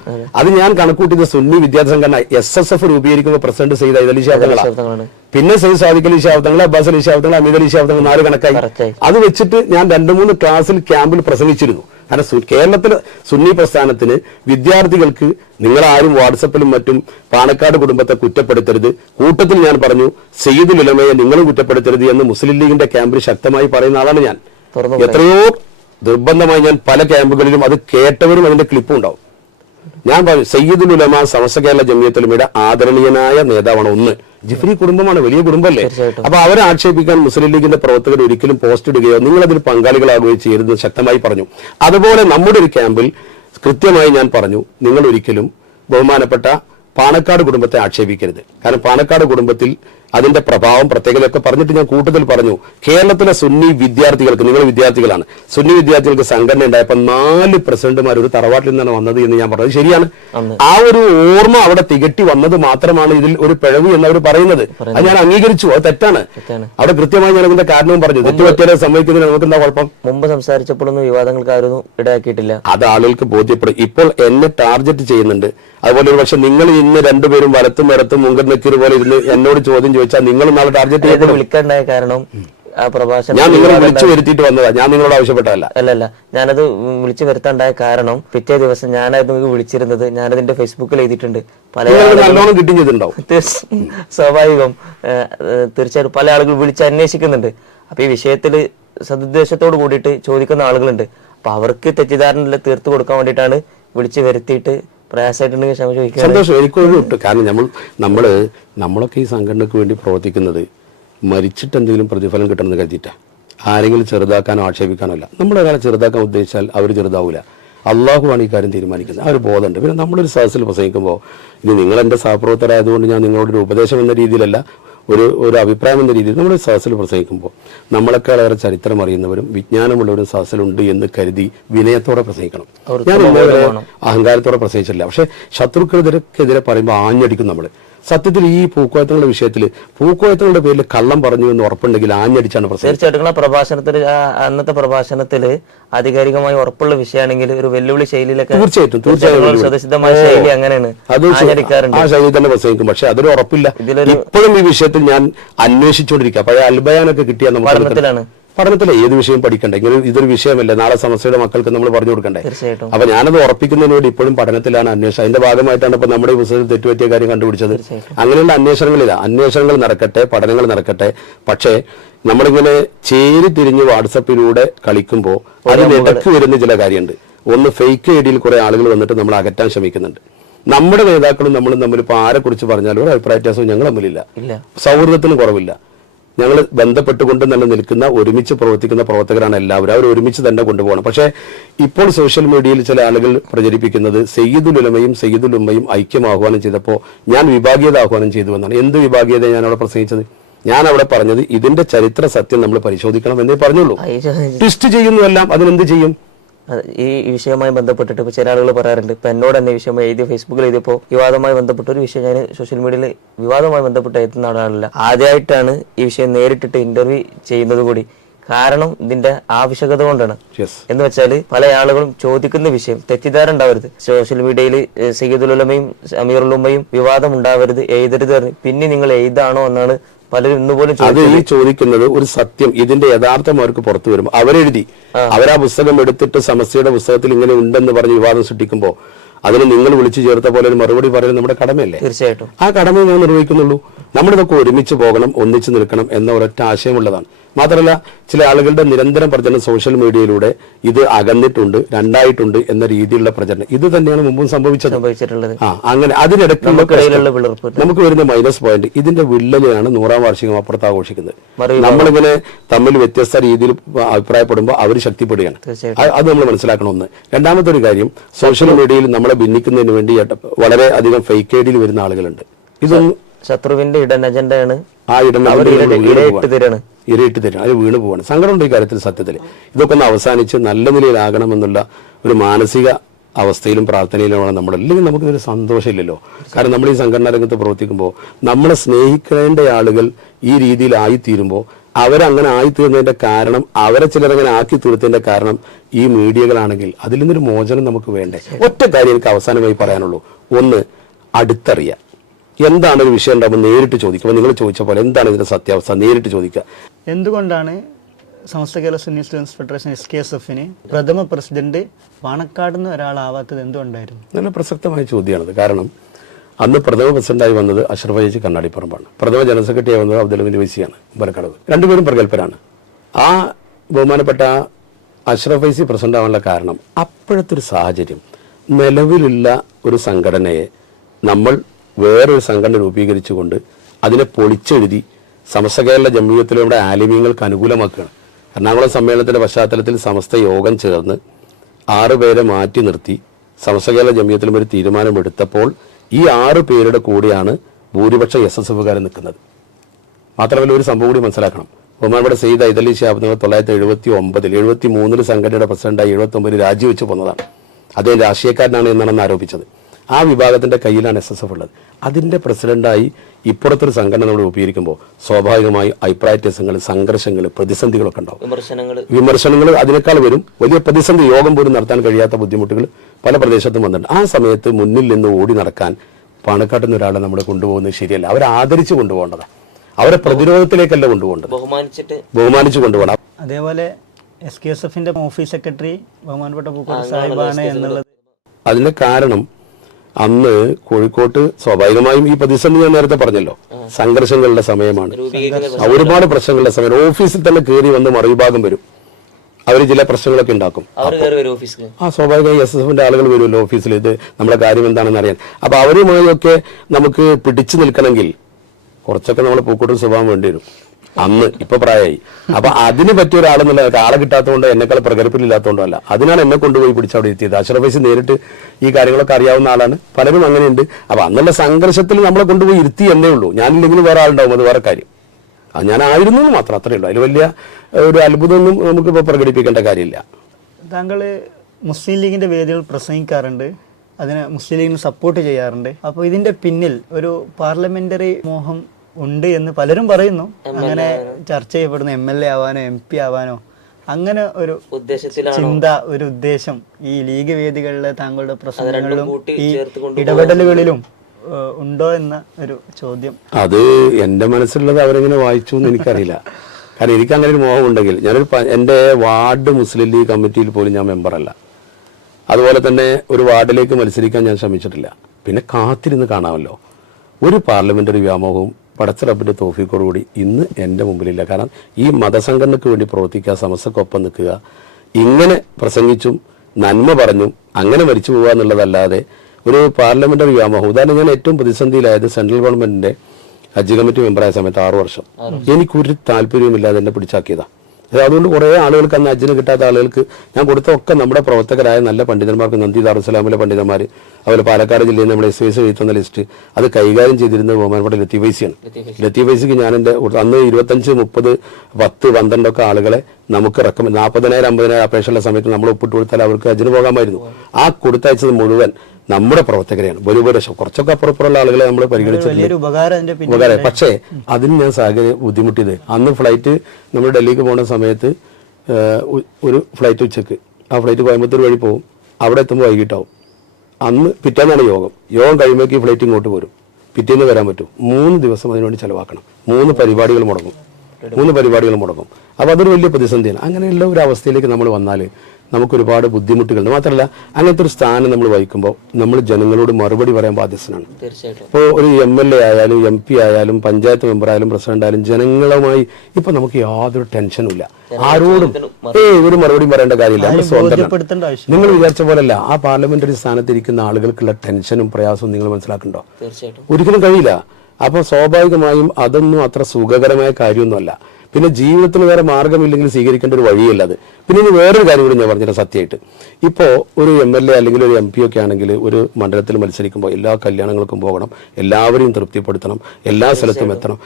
അത് ഞാൻ കണക്കൂട്ടിയത് സുന്നി വിദ്യാർത്ഥി സംഘടന SSF രൂപീകരിക്കുന്ന പ്രസിഡന്റ് സെയ്ദ് അലി ശിഹാബ് തങ്ങളാണ്. പിന്നെ സെയ്ദ് സാദിഖ് അലി ശിഹാബ് തങ്ങൾ, അബ്ബാസ് അലി ശിഹാബ് തങ്ങൾ, ഹമീദ് അലി ശിഹാബ് തങ്ങൾ 4 കണക്കായി. അത് വെച്ചിട്ട് ഞാൻ 2-3 ക്ലാസ്സിൽ ക്യാമ്പിൽ പ്രസംഗിച്ചിരുന്നു. കാരണം കേരളത്തിലെ സുന്നി പ്രസ്ഥാനത്തിന് വിദ്യാർത്ഥികൾക്ക് നിങ്ങളാരും വാട്സപ്പിലും മറ്റും പാണക്കാട് കുടുംബത്തെ കുറ്റപ്പെടുത്തരുത്, കൂട്ടത്തിൽ ഞാൻ പറഞ്ഞു സയ്യിദുൽ ഉലമയെ നിങ്ങളും കുറ്റപ്പെടുത്തരുത് എന്ന് മുസ്ലിം ലീഗിന്റെ ക്യാമ്പിൽ ശക്തമായി പറയുന്ന ആളാണ് ഞാൻ. എത്രയോ നിർബന്ധമായി ഞാൻ പല ക്യാമ്പുകളിലും അത് കേട്ടവരും അതിന്റെ ക്ലിപ്പും ഉണ്ടാവും. ഞാൻ പറഞ്ഞു സയ്യിദുൽ ഉലമ സമസ്ത കേരള ജമിയത്തുൽ ഉലമയുടെ ആദരണീയനായ നേതാവാണ്. ഒന്ന്, ജിഫ്രി കുടുംബമാണ്, വലിയ കുടുംബമല്ലേ. അപ്പൊ അവരെ ആക്ഷേപിക്കാൻ മുസ്ലിം ലീഗിന്റെ പ്രവർത്തകർ ഒരിക്കലും പോസ്റ്റ് ഇടുകയോ നിങ്ങൾ അതിൽ പങ്കാളികളാകുകയോ ചെയ്യരുതെന്ന് ശക്തമായി പറഞ്ഞു. അതുപോലെ നമ്മുടെ ഒരു ക്യാമ്പിൽ കൃത്യമായി ഞാൻ പറഞ്ഞു, നിങ്ങൾ ഒരിക്കലും ബഹുമാനപ്പെട്ട പാണക്കാട് കുടുംബത്തെ ആക്ഷേപിക്കരുത്. കാരണം പാണക്കാട് കുടുംബത്തിൽ അതിന്റെ പ്രഭാവം പ്രത്യേകതയൊക്കെ പറഞ്ഞിട്ട് ഞാൻ കൂട്ടത്തിൽ പറഞ്ഞു, കേരളത്തിലെ സുന്നി വിദ്യാർത്ഥികൾക്ക്, നിങ്ങൾ വിദ്യാർത്ഥികളാണ്, സുന്നി വിദ്യാർത്ഥികൾക്ക് സംഘടന ഉണ്ടായപ്പോൾ 4 പ്രസിഡന്റുമാർ ഒരു തറവാട്ടിൽ നിന്നാണ് വന്നത് എന്ന് ഞാൻ പറഞ്ഞത് ശരിയാണ്. ആ ഒരു ഓർമ്മ അവിടെ തികട്ടി വന്നത് മാത്രമാണ് ഇതിൽ ഒരു പിഴവ് എന്നവർ പറയുന്നത്. അത് ഞാൻ അംഗീകരിച്ചു, അത് തെറ്റാണ്. അവിടെ കൃത്യമായി ഞാൻ അതിന്റെ കാരണവും പറഞ്ഞു. തെറ്റുപറ്റിയാലെ സംഭവിക്കുന്നതിന് നമുക്ക് എന്താ കുഴപ്പം? മുമ്പ് സംസാരിച്ചപ്പോഴൊന്നും വിവാദങ്ങൾക്കാരൊന്നും ഇടയാക്കിയിട്ടില്ല. അത് ആളുകൾക്ക് ബോധ്യപ്പെടും. ഇപ്പോൾ എന്നെ ടാർഗറ്റ് ചെയ്യുന്നുണ്ട്. അതുപോലെ ഒരു പക്ഷെ നിങ്ങൾ ഇന്ന് രണ്ടുപേരും വലത്തും ഇടത്തും മുങ്കർ നക്കീർ പോലെ ഇരുന്ന് എന്നോട് ചോദ്യം ചോദിച്ചാൽ നിങ്ങൾ നാളെ ടാർഗറ്റ് ചെയ്യപ്പെടും. വിളിക്കാണ്ടായ കാരണം ആ പ്രഭാഷണം ഞാൻ നിങ്ങളെ വിളിച്ചു വരുത്തിയിട്ട് വന്നതാ, ഞാൻ നിങ്ങളോട് ആവശ്യപ്പെട്ടതല്ല. അല്ലല്ല, ഞാനത് വിളിച്ചു വരുത്താണ്ടായ കാരണം പിറ്റേ ദിവസം ഞാനത് വിളിച്ചിരുന്നത് ഞാനതിന്റെ ഫേസ്ബുക്കിൽ എഴുതിയിട്ടുണ്ട്. പല നല്ലോണം കിട്ടും ചെയ്തിട്ടുണ്ടാവും. സ്വാഭാവികം, തീർച്ചയായിട്ടും പല ആളുകൾ വിളിച്ച് അന്വേഷിക്കുന്നുണ്ട്. അപ്പൊ ഈ വിഷയത്തിൽ സദുദ്ദേശത്തോട് കൂടിയിട്ട് ചോദിക്കുന്ന ആളുകളുണ്ട്. അപ്പൊ അവർക്ക് തെറ്റിദ്ധാരണ തീർത്തു കൊടുക്കാൻ വേണ്ടിയിട്ടാണ് വിളിച്ചു വരുത്തിയിട്ട് പ്രയാസമായിട്ടുണ്ടെങ്കിൽ ക്ഷമ ചോദിക്കുക. സന്തോഷം, എനിക്കൊരു കിട്ടും. കാരണം നമ്മളൊക്കെ ഈ സംഘടനയ്ക്ക് വേണ്ടി പ്രവർത്തിക്കുന്നത് മരിച്ചിട്ട് എന്തെങ്കിലും പ്രതിഫലം കിട്ടണമെന്ന് കരുതിയിട്ടാ. ആരെങ്കിലും ചെറുതാക്കാനോ ആക്ഷേപിക്കാനോ അല്ല. നമ്മളൊരാളെ ചെറുതാക്കാൻ ഉദ്ദേശിച്ചാൽ അവർ ചെറുതാവൂല. അള്ളാഹുവാണ് ഈ കാര്യം തീരുമാനിക്കുന്നത്. ആ ഒരു ബോധമുണ്ട്. പിന്നെ നമ്മളൊരു സദസ്സിൽ പ്രസംഗിക്കുമ്പോൾ ഇനി നിങ്ങൾ എൻ്റെ സഹപ്രവർത്തകരായതുകൊണ്ട് ഞാൻ നിങ്ങളോടൊരു ഉപദേശം എന്ന രീതിയിലല്ല, ഒരു അഭിപ്രായം എന്ന രീതിയിൽ നമ്മൾ സദസ്സിൽ പ്രസംഗിക്കുമ്പോൾ നമ്മളെക്കാളേറെ ചരിത്രം അറിയുന്നവരും വിജ്ഞാനമുള്ളവരും സദസ്സിലുണ്ട് എന്ന് കരുതി വിനയത്തോടെ പ്രസംഗിക്കണം. ഞാൻ ഇന്നേവരെ അഹങ്കാരത്തോടെ പ്രസംഗിച്ചില്ല. പക്ഷെ ശത്രുക്കൾക്കെതിരെ പറയുമ്പോൾ ആഞ്ഞടിക്കും നമ്മൾ. സത്യത്തിൽ ഈ പൂക്കോയത്തങ്ങളുടെ വിഷയത്തിൽ പൂക്കോയത്തങ്ങളുടെ പേരിൽ കള്ളം പറഞ്ഞു എന്ന് ഉറപ്പുണ്ടെങ്കിൽ ആഞ്ഞടിച്ചാണ് പ്രസംഗം. തീർച്ചയായിട്ടും പ്രഭാഷണത്തിൽ അന്നത്തെ പ്രഭാഷണത്തിൽ ആധികാരികമായി ഉറപ്പുള്ള വിഷയമാണെങ്കിൽ ഒരു വെല്ലുവിളി ശൈലിയിലൊക്കെ തീർച്ചയായും സ്വതസിദ്ധമായ ശൈലി അങ്ങനെയാണ്, ആ ശൈലി തന്നെ പ്രസംഗിക്കും. പക്ഷെ അതൊരു ഉറപ്പില്ല. ഇപ്പോഴും ഈ വിഷയത്തിൽ ഞാൻ അന്വേഷിച്ചുകൊണ്ടിരിക്കുക. പഴയ അൽബയാനൊക്കെ കിട്ടിയ പഠനത്തിലാണ്. പഠനത്തിലെ ഏത് വിഷയം പഠിക്കണ്ടേ? ഇങ്ങനെ ഇതൊരു വിഷയമല്ല, നാളെ സമസ്യയുടെ മക്കൾക്ക് നമ്മൾ പറഞ്ഞു കൊടുക്കണ്ടേ? തീർച്ചയായിട്ടും. അപ്പൊ ഞാനത് ഉറപ്പിക്കുന്നതിന് വേണ്ടി ഇപ്പോഴും പഠനത്തിലാണ്, അന്വേഷണം. അതിന്റെ ഭാഗമായിട്ടാണ് ഇപ്പൊ നമ്മുടെ പുസ്തകത്തിൽ തെറ്റുപറ്റിയ കാര്യം കണ്ടുപിടിച്ചത്. അങ്ങനെയുള്ള അന്വേഷണങ്ങൾ നടക്കട്ടെ, പഠനങ്ങൾ നടക്കട്ടെ. പക്ഷേ നമ്മളിങ്ങനെ ചേരി തിരിഞ്ഞ് വാട്സപ്പിലൂടെ കളിക്കുമ്പോൾ അതിനിടയ്ക്ക് വരുന്ന ചില കാര്യമുണ്ട്. ഒന്ന്, ഫേക്ക് ഐഡിയിൽ കുറെ ആളുകൾ വന്നിട്ട് നമ്മൾ അകറ്റാൻ ശ്രമിക്കുന്നുണ്ട്. നമ്മുടെ നേതാക്കളും നമ്മളും തമ്മിൽ ഇപ്പൊ ആരെ കുറിച്ച് പറഞ്ഞാലും ഒരു അഭിപ്രായ വ്യത്യാസവും ഞങ്ങൾ തമ്മിലില്ല, സൗഹൃദത്തിന് കുറവില്ല. ഞങ്ങൾ ബന്ധപ്പെട്ടുകൊണ്ട് തന്നെ നിൽക്കുന്ന, ഒരുമിച്ച് പ്രവർത്തിക്കുന്ന പ്രവർത്തകരാണ് എല്ലാവരും. അവർ ഒരുമിച്ച് തന്നെ കൊണ്ടുപോകണം. പക്ഷേ ഇപ്പോൾ സോഷ്യൽ മീഡിയയിൽ ചില ആളുകൾ പ്രചരിപ്പിക്കുന്നത് സയ്യിദുൽ ഉലമയും സയ്യിദുൽ ഉമ്മയും ഐക്യം ആഹ്വാനം ചെയ്തപ്പോൾ ഞാൻ വിഭാഗീയത ആഹ്വാനം ചെയ്തു എന്നാണ്. എന്ത് വിഭാഗീയത ഞാൻ അവിടെ പ്രസംഗിച്ചത്? ഞാൻ അവിടെ പറഞ്ഞത് ഇതിന്റെ ചരിത്ര സത്യം നമ്മൾ പരിശോധിക്കണം എന്നേ പറഞ്ഞുള്ളൂ. ട്വിസ്റ്റ് ചെയ്യുന്നതെല്ലാം അതിനെന്ത് ചെയ്യും? ഈ വിഷയവുമായി ബന്ധപ്പെട്ടിട്ട് ഇപ്പൊ ചില ആളുകൾ പറയാറുണ്ട്. ഇപ്പൊ എന്നോട് തന്നെ ഈ വിഷയമായി എഴുതിയ ഫേസ്ബുക്കിൽ എഴുതിയപ്പോൾ വിവാദമായി ബന്ധപ്പെട്ട ഒരു വിഷയം ഞാൻ സോഷ്യൽ മീഡിയയിൽ വിവാദമായി ബന്ധപ്പെട്ട് എത്തുന്ന ആളല്ല. ആദ്യമായിട്ടാണ് ഈ വിഷയം നേരിട്ടിട്ട് ഇന്റർവ്യൂ ചെയ്യുന്നത് കൂടി. കാരണം ഇതിന്റെ ആവശ്യകത കൊണ്ടാണ്. എന്ന് വെച്ചാൽ പല ആളുകളും ചോദിക്കുന്ന വിഷയം തെറ്റിദ്ധാരണ ഉണ്ടാവരുത്. സോഷ്യൽ മീഡിയയിൽ സയ്യിദുൽ ഉലമയും അമീറുൽ ഉമ്മയും വിവാദം ഉണ്ടാവരുത്, എഴുതരുത്. പിന്നെ നിങ്ങൾ എഴുതാണോ എന്നാണ് പലരും ഇന്നുപോലും ചോദിക്കുന്നത്. ഒരു സത്യം, ഇതിന്റെ യഥാർത്ഥം അവർക്ക് പുറത്തു വരും. അവരെഴുതി, അവരാ പുസ്തകം എടുത്തിട്ട് സമസ്യയുടെ പുസ്തകത്തിൽ ഇങ്ങനെ ഉണ്ടെന്ന് പറഞ്ഞ് വിവാദം സൃഷ്ടിക്കുമ്പോൾ അതിന് നിങ്ങൾ വിളിച്ചു ചേർത്ത പോലെ ഒരു മറുപടി പറയുന്നത് നമ്മുടെ കടമയല്ലേ? തീർച്ചയായിട്ടും. ആ കടമ ഞാൻ നിർവഹിക്കുന്നുള്ളൂ. നമ്മളിതൊക്കെ ഒരുമിച്ച് പോകണം, ഒന്നിച്ചു നിൽക്കണം എന്ന ഒരൊറ്റ ആശയമുള്ളതാണ്. മാത്രമല്ല ചില ആളുകളുടെ നിരന്തരം പ്രചരണം സോഷ്യൽ മീഡിയയിലൂടെ ഇത് അകന്നിട്ടുണ്ട്, രണ്ടായിട്ടുണ്ട് എന്ന രീതിയിലുള്ള പ്രചരണം ഇത് തന്നെയാണ് മുമ്പും സംഭവിച്ചിട്ടുള്ളത്. അങ്ങനെ അതിനിടയ്ക്കുള്ള നമുക്ക് വരുന്ന മൈനസ് പോയിന്റ്, ഇതിന്റെ വിള്ളലാണ് 100ാം വാർഷികം അപ്പുറത്ത് ആഘോഷിക്കുന്നത്. നമ്മളിങ്ങനെ തമ്മിൽ വ്യത്യസ്ത രീതിയിൽ അഭിപ്രായപ്പെടുമ്പോൾ അവർ ശക്തിപ്പെടുകയാണ്. അത് നമ്മൾ മനസ്സിലാക്കണം. ഒന്ന്. രണ്ടാമത്തെ ഒരു കാര്യം, സോഷ്യൽ മീഡിയയിൽ നമ്മളെ ഭിന്നിക്കുന്നതിന് വേണ്ടി വളരെ അധികം ഫേക്ക് ഐഡിയിൽ വരുന്ന ആളുകളുണ്ട്. ഇതൊന്നും ശത്രുവിന്റെ ഇടൻ അജണ്ടയാണ്. ആ ഇരയിട്ട് തരും, അത് വീണ് പോവാണ്. സങ്കടമുണ്ട് ഈ കാര്യത്തിൽ. സത്യത്തിൽ ഇതൊക്കെ ഒന്ന് അവസാനിച്ച് നല്ല നിലയിലാകണമെന്നുള്ള ഒരു മാനസിക അവസ്ഥയിലും പ്രാർത്ഥനയിലുമാണ് നമ്മൾ. അല്ലെങ്കിൽ നമുക്കിതൊരു സന്തോഷമില്ലല്ലോ. കാരണം നമ്മൾ ഈ സംഘടനാ രംഗത്ത് പ്രവർത്തിക്കുമ്പോൾ നമ്മളെ സ്നേഹിക്കേണ്ട ആളുകൾ ഈ രീതിയിൽ ആയിത്തീരുമ്പോൾ അവരങ്ങനെ ആയിത്തീർന്നതിന്റെ കാരണം, അവരെ ചിലരങ്ങനെ ആക്കി തീർത്തതിന്റെ കാരണം ഈ മീഡിയകളാണെങ്കിൽ അതിൽ നിന്നൊരു മോചനം നമുക്ക് വേണ്ടേ? ഒറ്റ കാര്യം എനിക്ക് അവസാനമായി പറയാനുള്ളൂ. ഒന്ന്, അടുത്തറിയാം. എന്താണ് ഒരു വിഷയം ഉണ്ടാകുമ്പോൾ നേരിട്ട് ചോദിക്കുക. നിങ്ങൾ ചോദിച്ച പോലെ എന്താണ് ഇതിന്റെ സത്യാവസ്ഥ നേരിട്ട് ചോദിക്കുക. എന്തുകൊണ്ടാണ് സമസ്ത കേരള സുന്നി സ്റ്റുഡൻസ് ഫെഡറേഷൻ SKSF-ന് പ്രഥമ പ്രസിഡന്റ് പാണക്കാട് നിന്ന് ഒരാളാവാത്തത് എന്തുകൊണ്ടായിരുന്നു? നല്ല പ്രസക്തമായ ചോദ്യമാണത്. കാരണം അന്ന് പ്രഥമ പ്രസിഡന്റായി വന്നത് അഷ്റഫ് ഫൈസി കണ്ണാടിപ്പറമ്പാണ്. പ്രഥമ ജനറൽ സെക്രട്ടറി ആയി വന്നത് അബ്ദുൽ ഹമീദ് വൈസിയാണ് ബരക്കടവ്. രണ്ടുപേരും പ്രഗത്ഭരാണ്. ആ ബഹുമാനപ്പെട്ട അഷ്റഫ് ഫൈസി പ്രസിഡന്റ് ആവാനുള്ള കാരണം അപ്പോഴത്തെ ഒരു സാഹചര്യം, നിലവിലുള്ള ഒരു സംഘടനയെ നമ്മൾ വേറൊരു സംഘടന രൂപീകരിച്ചുകൊണ്ട് അതിനെ പൊളിച്ചെഴുതി സമസ്ത കേരള ജംഇയ്യത്തുലമയുടെ ആലിമീങ്ങൾക്ക് അനുകൂലമാക്കുകയാണ്. എറണാകുളം സമ്മേളനത്തിന്റെ പശ്ചാത്തലത്തിൽ സമസ്ത യോഗം ചേർന്ന് 6 പേരെ മാറ്റി നിർത്തി സമസ്ത കേരള ജംഇയ്യത്തുലമ ഒരു തീരുമാനമെടുത്തപ്പോൾ ഈ 6 പേരുടെ കൂടെയാണ് ഭൂരിപക്ഷം SSFകാർ നിൽക്കുന്നത്. മാത്രമല്ല ഒരു സംഭവം കൂടി മനസ്സിലാക്കണം. ബഹുമാനപ്പെട്ട സയ്യിദ് ഹൈദരലി ശിഹാബ് തങ്ങൾ 1979-73 സംഘടനയുടെ പ്രസിഡന്റായി 79 രാജിവെച്ച് പോന്നതാണ്. അദ്ദേഹം രാഷ്ട്രീയക്കാരനാണ് എന്നാണെന്ന് ആരോപിച്ചത്. ആ വിഭാഗത്തിന്റെ കയ്യിലാണ് SSF ഉള്ളത്. അതിന്റെ പ്രസിഡന്റായി ഇപ്പുറത്തൊരു സംഘടന നമ്മൾ രൂപീകരിക്കുമ്പോൾ സ്വാഭാവികമായും അഭിപ്രായ വ്യത്യാസങ്ങൾ, സംഘർഷങ്ങൾ, പ്രതിസന്ധികളൊക്കെ ഉണ്ടാവും. വിമർശനങ്ങൾ അതിനേക്കാൾ വരും. വലിയ പ്രതിസന്ധി, യോഗം പോലും നടത്താൻ കഴിയാത്ത ബുദ്ധിമുട്ടുകൾ പല പ്രദേശത്തും വന്നിട്ടുണ്ട്. ആ സമയത്ത് മുന്നിൽ നിന്ന് ഓടി നടക്കാൻ പാണക്കാട്ടിൽ നിന്ന് ഒരാളെ നമ്മൾ കൊണ്ടുപോകുന്നത് ശരിയല്ല. അവരെ ആദരിച്ച് കൊണ്ടുപോകേണ്ടതാണ്. അവരെ പ്രതിരോധത്തിലേക്കല്ല കൊണ്ടുപോകേണ്ടത്, ബഹുമാനിച്ച് കൊണ്ടുപോകണം. അതേപോലെ SKSFന്റെ ഓഫീസ് സെക്രട്ടറി ബഹുമാനപ്പെട്ട പൂക്കോട്ട് സാഹിബാണ് എന്നുള്ളത്. അതിന്റെ കാരണം അന്ന് കോഴിക്കോട്ട് സ്വാഭാവികമായും ഈ പ്രതിസന്ധി ഞാൻ നേരത്തെ പറഞ്ഞല്ലോ, സംഘർഷങ്ങളുടെ സമയമാണ്, ഒരുപാട് പ്രശ്നങ്ങളുടെ സമയം. ഓഫീസിൽ തന്നെ കയറി വന്ന് മറുവിഭാഗം വരും, അവർ ചില പ്രശ്നങ്ങളൊക്കെ ഉണ്ടാക്കും. സ്വാഭാവികമായി SSFന്റെ ആളുകൾ വരുമല്ലോ ഓഫീസിൽ, ഇത് നമ്മുടെ കാര്യം എന്താണെന്ന് അറിയാൻ. അപ്പൊ അവരുമായൊക്കെ നമുക്ക് പിടിച്ചു നിൽക്കണമെങ്കിൽ കുറച്ചൊക്കെ നമ്മൾ പൂക്കോട്ട് സ്വഭാവം വേണ്ടി വരും. അന്ന് ഇപ്പൊ പ്രായമായി. അപ്പൊ അതിന് പറ്റിയ ഒരാളെന്നുള്ള ആളെ കിട്ടാത്തതുകൊണ്ട് എന്നെക്കാൾ പ്രകല്പനമില്ലാത്തതുകൊണ്ടോ അല്ല, അതിനാണ് എന്നെ കൊണ്ടുപോയി പിടിച്ചവിടെ എത്തിയത്. അഷ്റഫ് ഫൈസി നേരിട്ട് ഈ കാര്യങ്ങളൊക്കെ അറിയാവുന്ന ആളാണ്, പലരും അങ്ങനെയുണ്ട്. അപ്പൊ അന്നുള്ള സംഘർഷത്തിൽ നമ്മളെ കൊണ്ടുപോയി ഇരുത്തി എന്നേ ഉള്ളൂ. ഞാനില്ലെങ്കിലും വേറെ ആളുണ്ടാവും, അത് വേറെ കാര്യം. അത് ഞാനായിരുന്നു എന്ന് മാത്രം, അത്രയേ ഉള്ളൂ. അതിൽ വലിയ ഒരു അത്ഭുതമൊന്നും നമുക്കിപ്പോൾ പ്രകടിപ്പിക്കേണ്ട കാര്യമില്ല. താങ്കൾ മുസ്ലിം ലീഗിന്റെ വേദികൾ പ്രസംഗിക്കാറുണ്ട്, അതിനെ മുസ്ലിം ലീഗിന് സപ്പോർട്ട് ചെയ്യാറുണ്ട്. അപ്പോൾ ഇതിന്റെ പിന്നിൽ ഒരു പാർലമെന്ററി മോഹം ഉണ്ട് എന്ന് പലരും പറയുന്നു. അങ്ങനെ ചർച്ച ചെയ്യപ്പെടുന്ന MLA ആവാനോ MP ആവാനോ അങ്ങനെ ഒരു ചിന്ത, ഒരു ഉദ്ദേശം ഈ ലീഗ് വേദികളിലെ താങ്കളുടെ പ്രസംഗങ്ങളിലും ഈ ഇടപെടലുകളിലും ഉണ്ടോ എന്ന ഒരു ചോദ്യം. അത് എന്റെ മനസ്സിലുള്ളത് അവരെങ്ങനെ വായിച്ചു എന്ന് എനിക്കറിയില്ല. കാരണം എനിക്ക് അങ്ങനെ ഒരു മോഹം ഉണ്ടെങ്കിൽ എൻ്റെ വാർഡ് മുസ്ലിം ലീഗ് കമ്മിറ്റിയിൽ പോലും ഞാൻ മെമ്പറല്ല. അതുപോലെ തന്നെ ഒരു വാർഡിലേക്ക് മത്സരിക്കാൻ ഞാൻ ശ്രമിച്ചിട്ടില്ല. പിന്നെ കാത്തിരുന്ന് കാണാമല്ലോ. ഒരു പാർലമെന്ററി വ്യാമോഹവും പടച്ച റബ്ബിന്റെ തൗഫീഖോടുകൂടി ഇന്ന് എൻ്റെ മുമ്പിലില്ല. കാരണം ഈ മതസംഘടനയ്ക്ക് വേണ്ടി പ്രവർത്തിക്കുക, സമസ്തക്കൊപ്പം നിൽക്കുക, ഇങ്ങനെ പ്രസംഗിച്ചും നന്മ പറഞ്ഞും അങ്ങനെ മരിച്ചു പോകുക എന്നുള്ളതല്ലാതെ ഒരു പാർലമെന്ററി വ്യാമോഹം. ഉദാഹരണം, ഞാൻ ഏറ്റവും പ്രതിസന്ധിയിലായത് സെൻട്രൽ ഗവൺമെന്റിന്റെ ഹജ്ജ് കമ്മിറ്റി മെമ്പറായ സമയത്ത് 6 വർഷം എനിക്കൊരു താല്പര്യവുമില്ലാതെ എന്നെ പിടിച്ചാക്കിയതാണ്. അതുകൊണ്ട് കുറേ ആളുകൾക്ക് അന്ന് ഹജ്ജിന് കിട്ടാത്ത ആളുകൾക്ക് ഞാൻ കൊടുത്തൊക്കെ നമ്മുടെ പ്രവർത്തകരായ നല്ല പണ്ഡിതന്മാർക്ക്, നന്ദി ദാറുസലാമിലെ പണ്ഡിതന്മാർ, അതുപോലെ പാലക്കാട് ജില്ലയിൽ നമ്മുടെ SYS എഴുതുന്ന ലിസ്റ്റ് അത് കൈകാര്യം ചെയ്തിരുന്നത് ബഹുമാനപ്പെട്ട ലത്തീഫ് ഫൈസിയാണ്. ലത്തീഫ് ഫൈസിക്ക് ഞാൻ എൻ്റെ അന്ന് 25, 30, 10, 12 ആളുകളെ നമുക്ക് 40,000, 50,000 അപേക്ഷയുള്ള സമയത്ത് നമ്മൾ ഒപ്പിട്ട് കൊടുത്താൽ അവർക്ക് ഹജ്ജിന് പോകാമായിരുന്നു. ആ കൊടുത്തയച്ചത് മുഴുവൻ നമ്മുടെ പ്രവർത്തകരെയാണ്. ഭൂരിപക്ഷം കുറച്ചൊക്കെ അപ്പുറപ്പുറമുള്ള ആളുകളെ നമ്മൾ പരിഗണിച്ചിട്ടുണ്ട്, ഉപകാരം. പക്ഷേ അതിന് ഞാൻ ബുദ്ധിമുട്ടിയത് അന്ന് ഫ്ലൈറ്റ് നമ്മൾ ഡൽഹിക്ക് പോകുന്ന സമയത്ത് ഒരു ഫ്ലൈറ്റ് ഉച്ചക്ക്, ആ ഫ്ലൈറ്റ് കോയമ്പത്തൂർ വഴി പോകും, അവിടെ എത്തുമ്പോൾ വൈകിട്ടാവും. അന്ന് പിറ്റേന്നാണ് യോഗം കഴിയുമ്പോഴേക്ക് ഈ ഫ്ലൈറ്റ് ഇങ്ങോട്ട് വരും, പിറ്റേന്ന് വരാൻ പറ്റും. 3 ദിവസം അതിനുവേണ്ടി ചെലവാക്കണം. 3 പരിപാടികൾ മുടങ്ങും. അപ്പോൾ അതൊരു വലിയ പ്രതിസന്ധിയാണ്. അങ്ങനെയുള്ള ഒരു അവസ്ഥയിലേക്ക് നമ്മൾ വന്നാൽ നമുക്കൊരുപാട് ബുദ്ധിമുട്ടുകളുണ്ട്. മാത്രമല്ല അങ്ങനത്തെ ഒരു സ്ഥാനം നമ്മൾ വഹിക്കുമ്പോൾ നമ്മൾ ജനങ്ങളോട് മറുപടി പറയാൻ ബാധ്യസ്ഥനാണ്. ഇപ്പോൾ ഒരു MLA ആയാലും MP ആയാലും പഞ്ചായത്ത് മെമ്പർ ആയാലും പ്രസിഡന്റ് ആയാലും ജനങ്ങളുമായി ഇപ്പൊ നമുക്ക് യാതൊരു ടെൻഷനും ഇല്ല. ആരോടും ഒരു മറുപടി പറയേണ്ട കാര്യമില്ല. നിങ്ങൾ വിചാരിച്ച പോലല്ല ആ പാർലമെന്ററി സ്ഥാനത്തിരിക്കുന്ന ആളുകൾക്കുള്ള ടെൻഷനും പ്രയാസവും നിങ്ങൾ മനസ്സിലാക്കുന്നുണ്ടോ? ഒരിക്കലും കഴിയില്ല. അപ്പൊ സ്വാഭാവികമായും അതൊന്നും അത്ര സുഖകരമായ കാര്യമൊന്നുമല്ല. പിന്നെ ജീവിതത്തിൽ വേറെ മാർഗമില്ലെങ്കിൽ സ്വീകരിക്കേണ്ട ഒരു വഴിയല്ല അത്. പിന്നെ ഇനി വേറൊരു കാര്യം കൂടി ഞാൻ പറഞ്ഞിട്ട് സത്യമായിട്ട്, ഇപ്പോൾ ഒരു MLA അല്ലെങ്കിൽ ഒരു MP ഒക്കെ ആണെങ്കിൽ ഒരു മണ്ഡലത്തിൽ മത്സരിക്കുമ്പോൾ എല്ലാ കല്യാണങ്ങൾക്കും പോകണം, എല്ലാവരെയും തൃപ്തിപ്പെടുത്തണം, എല്ലാ സ്ഥലത്തും എത്തണം.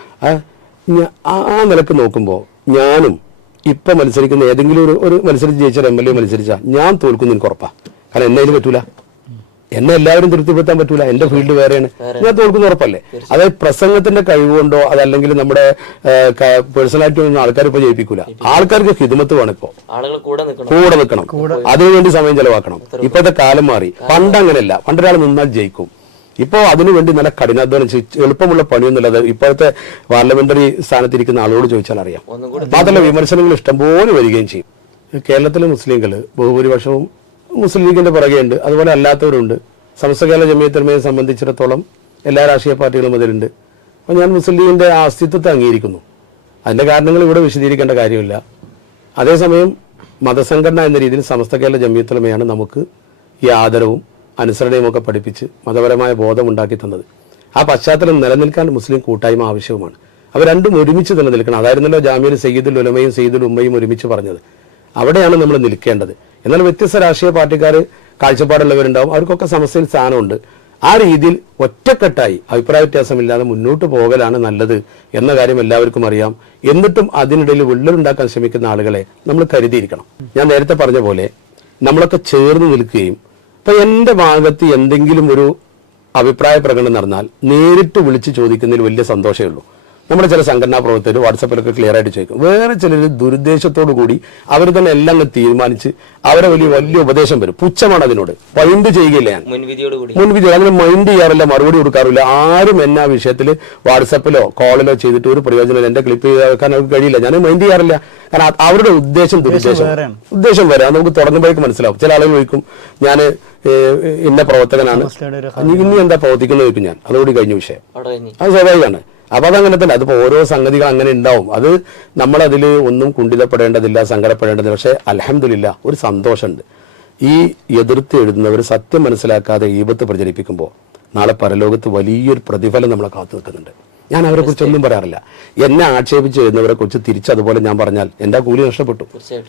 ആ നിലക്ക് നോക്കുമ്പോൾ ഞാനും ഇപ്പൊ മത്സരിക്കുന്ന ഏതെങ്കിലും ഒരു മത്സരിച്ച് ജയിച്ച MLA മത്സരിച്ചാൽ ഞാൻ തോൽക്കുന്നു എനിക്ക് ഉറപ്പാ. കാരണം എന്നെ അതിന് പറ്റൂല, എന്നെ എല്ലാവരും തൃപ്തിപ്പെടുത്താൻ പറ്റൂല, എന്റെ ഫീൽഡ് വേറെയാണ്, ഞാൻ തോൽക്കുന്ന ഉറപ്പല്ലേ. അതായത് പ്രസംഗത്തിന്റെ കഴിവുകൊണ്ടോ അതല്ലെങ്കിൽ നമ്മുടെ പേഴ്സണാലിറ്റി ഒന്നും ആൾക്കാർ ഇപ്പൊ ജയിപ്പിക്കൂല. ആൾക്കാർക്ക് ഹിദ്മത്ത് വേണം, ഇപ്പോ കൂടെ നിൽക്കണം, അതിനുവേണ്ടി സമയം ചെലവാക്കണം. ഇപ്പോഴത്തെ കാലം മാറി. പണ്ട് അങ്ങനെയല്ല. പണ്ടൊരാൾ നിന്നാൽ ജയിക്കും. ഇപ്പോൾ അതിനുവേണ്ടി നല്ല കഠിനാധ്വാനം എളുപ്പമുള്ള പണിയൊന്നുമില്ലാതെ ഇപ്പോഴത്തെ പാർലമെന്ററി സ്ഥാനത്തിരിക്കുന്ന ആളോട് ചോദിച്ചാൽ അറിയാം. മാത്രമല്ല വിമർശനങ്ങൾ ഇഷ്ടംപോലെ വരികയും ചെയ്യും. കേരളത്തിലെ മുസ്ലിങ്ങൾ ബഹുഭൂരിപക്ഷവും മുസ്ലിം ലീഗിന്റെ പുറകെയുണ്ട്, അതുപോലെ അല്ലാത്തവരുണ്ട്. സമസ്ത കേരള ജംഇയ്യത്തുലമയെ സംബന്ധിച്ചിടത്തോളം എല്ലാ രാഷ്ട്രീയ പാർട്ടികളും അതിലുണ്ട്. അപ്പോൾ ഞാൻ മുസ്ലിം ലീഗിന്റെ ആ അസ്തിത്വത്തെ അംഗീകരിക്കുന്നു. അതിന്റെ കാരണങ്ങൾ ഇവിടെ വിശദീകരിക്കേണ്ട കാര്യമില്ല. അതേസമയം മതസംഘടന എന്ന രീതിയിൽ സമസ്ത കേരള ജംഇയ്യത്തുലമയാണ് നമുക്ക് ഈ ആദരവും അനുസരണയും ഒക്കെ പഠിപ്പിച്ച് മതപരമായ ബോധം ഉണ്ടാക്കി തന്നത്. ആ പശ്ചാത്തലം നിലനിൽക്കാൻ മുസ്ലിം കൂട്ടായ്മ ആവശ്യവുമാണ്. അവ രണ്ടും ഒരുമിച്ച് നിലനിൽക്കണം. അതായിരുന്നല്ലോ ജാമ്യയിൽ സയ്യിദുൽ ഉലമയും സയ്യിദുൽ ഉമ്മയും ഒരുമിച്ച് പറഞ്ഞത്. അവിടെയാണ് നമ്മൾ നിൽക്കേണ്ടത്. എന്നാൽ വ്യത്യസ്ത രാഷ്ട്രീയ പാർട്ടിക്കാർ കാഴ്ചപ്പാടുള്ളവരുണ്ടാവും, അവർക്കൊക്കെ സമസ്യയിൽ സ്ഥാനമുണ്ട്. ആ രീതിയിൽ ഒറ്റക്കെട്ടായി അഭിപ്രായ വ്യത്യാസമില്ലാതെ മുന്നോട്ട് പോകലാണ് നല്ലത് എന്ന കാര്യം എല്ലാവർക്കും അറിയാം. എന്നിട്ടും അതിനിടയിൽ വിള്ളലുണ്ടാക്കാൻ ശ്രമിക്കുന്ന ആളുകളെ നമ്മൾ കരുതിയിരിക്കണം. ഞാൻ നേരത്തെ പറഞ്ഞ പോലെ നമ്മളൊക്കെ ചേർന്ന് നിൽക്കുകയും ഇപ്പൊ എൻ്റെ ഭാഗത്ത് എന്തെങ്കിലും ഒരു അഭിപ്രായ പ്രകടനം നടന്നാൽ നേരിട്ട് വിളിച്ച് ചോദിക്കുന്നതിൽ വലിയ സന്തോഷമേ ഉള്ളൂ. നമ്മുടെ ചില സംഘടനാ പ്രവർത്തകർ വാട്സപ്പിലൊക്കെ ക്ലിയർ ആയിട്ട് ചോദിക്കും. വേറെ ചിലർ ദുരുദ്ദേശത്തോടു കൂടി അവർ തന്നെ എല്ലാം തീരുമാനിച്ച് അവരെ വലിയ ഉപദേശം വരും. പുച്ഛമാണ് അതിനോട്. മൈൻഡ് ചെയ്യുകയില്ല ഞാൻ, മുൻവിധി അങ്ങനെ മൈൻഡ് ചെയ്യാറില്ല, മറുപടി കൊടുക്കാറില്ല. ആരും എന്നെ ആ വിഷയത്തിൽ വാട്സപ്പിലോ കോളിലോ ചെയ്തിട്ട് ഒരു പ്രയോജനം എന്റെ ക്ലിപ്പ് ചെയ്താക്കാൻ അവർക്ക് കഴിയില്ല. ഞാൻ മൈൻഡ് ചെയ്യാറില്ല. കാരണം അവരുടെ ഉദ്ദേശം ഉദ്ദേശം വരാം. നമുക്ക് തുടങ്ങുമ്പോഴേക്ക് മനസ്സിലാവും. ചില ആളുകൾ ചോദിക്കും ഞാൻ ഇന്ന പ്രവർത്തകനാണ്, ഇനി എന്താ പ്രവർത്തിക്കുന്നത് ചോദിക്കും ഞാൻ. അതോടി കഴിഞ്ഞ വിഷയം. അത് സ്വാഭാവികമാണ്. അപ്പൊ അതങ്ങനെ തന്നെ. അതിപ്പോ ഓരോ സംഗതികൾ അങ്ങനെ ഉണ്ടാവും. അത് നമ്മളതിൽ ഒന്നും കുണ്ഠിതപ്പെടേണ്ടതില്ല, സങ്കടപ്പെടേണ്ടതില്ല. പക്ഷെ അൽഹംദുലില്ലാ ഒരു സന്തോഷമുണ്ട്. ഈ എതിർത്ത് എഴുതുന്നവർ സത്യം മനസ്സിലാക്കാതെ ഈബത്ത് പ്രചരിപ്പിക്കുമ്പോൾ നാളെ പരലോകത്ത് വലിയൊരു പ്രതിഫലം നമ്മളെ കാത്തു നിൽക്കുന്നുണ്ട്. ഞാൻ അവരെ കുറിച്ചൊന്നും പറയാറില്ല. എന്നെ ആക്ഷേപിച്ച് എഴുതുന്നവരെ കുറിച്ച് തിരിച്ചതുപോലെ ഞാൻ പറഞ്ഞാൽ എന്റെ കൂലി നഷ്ടപ്പെട്ടു.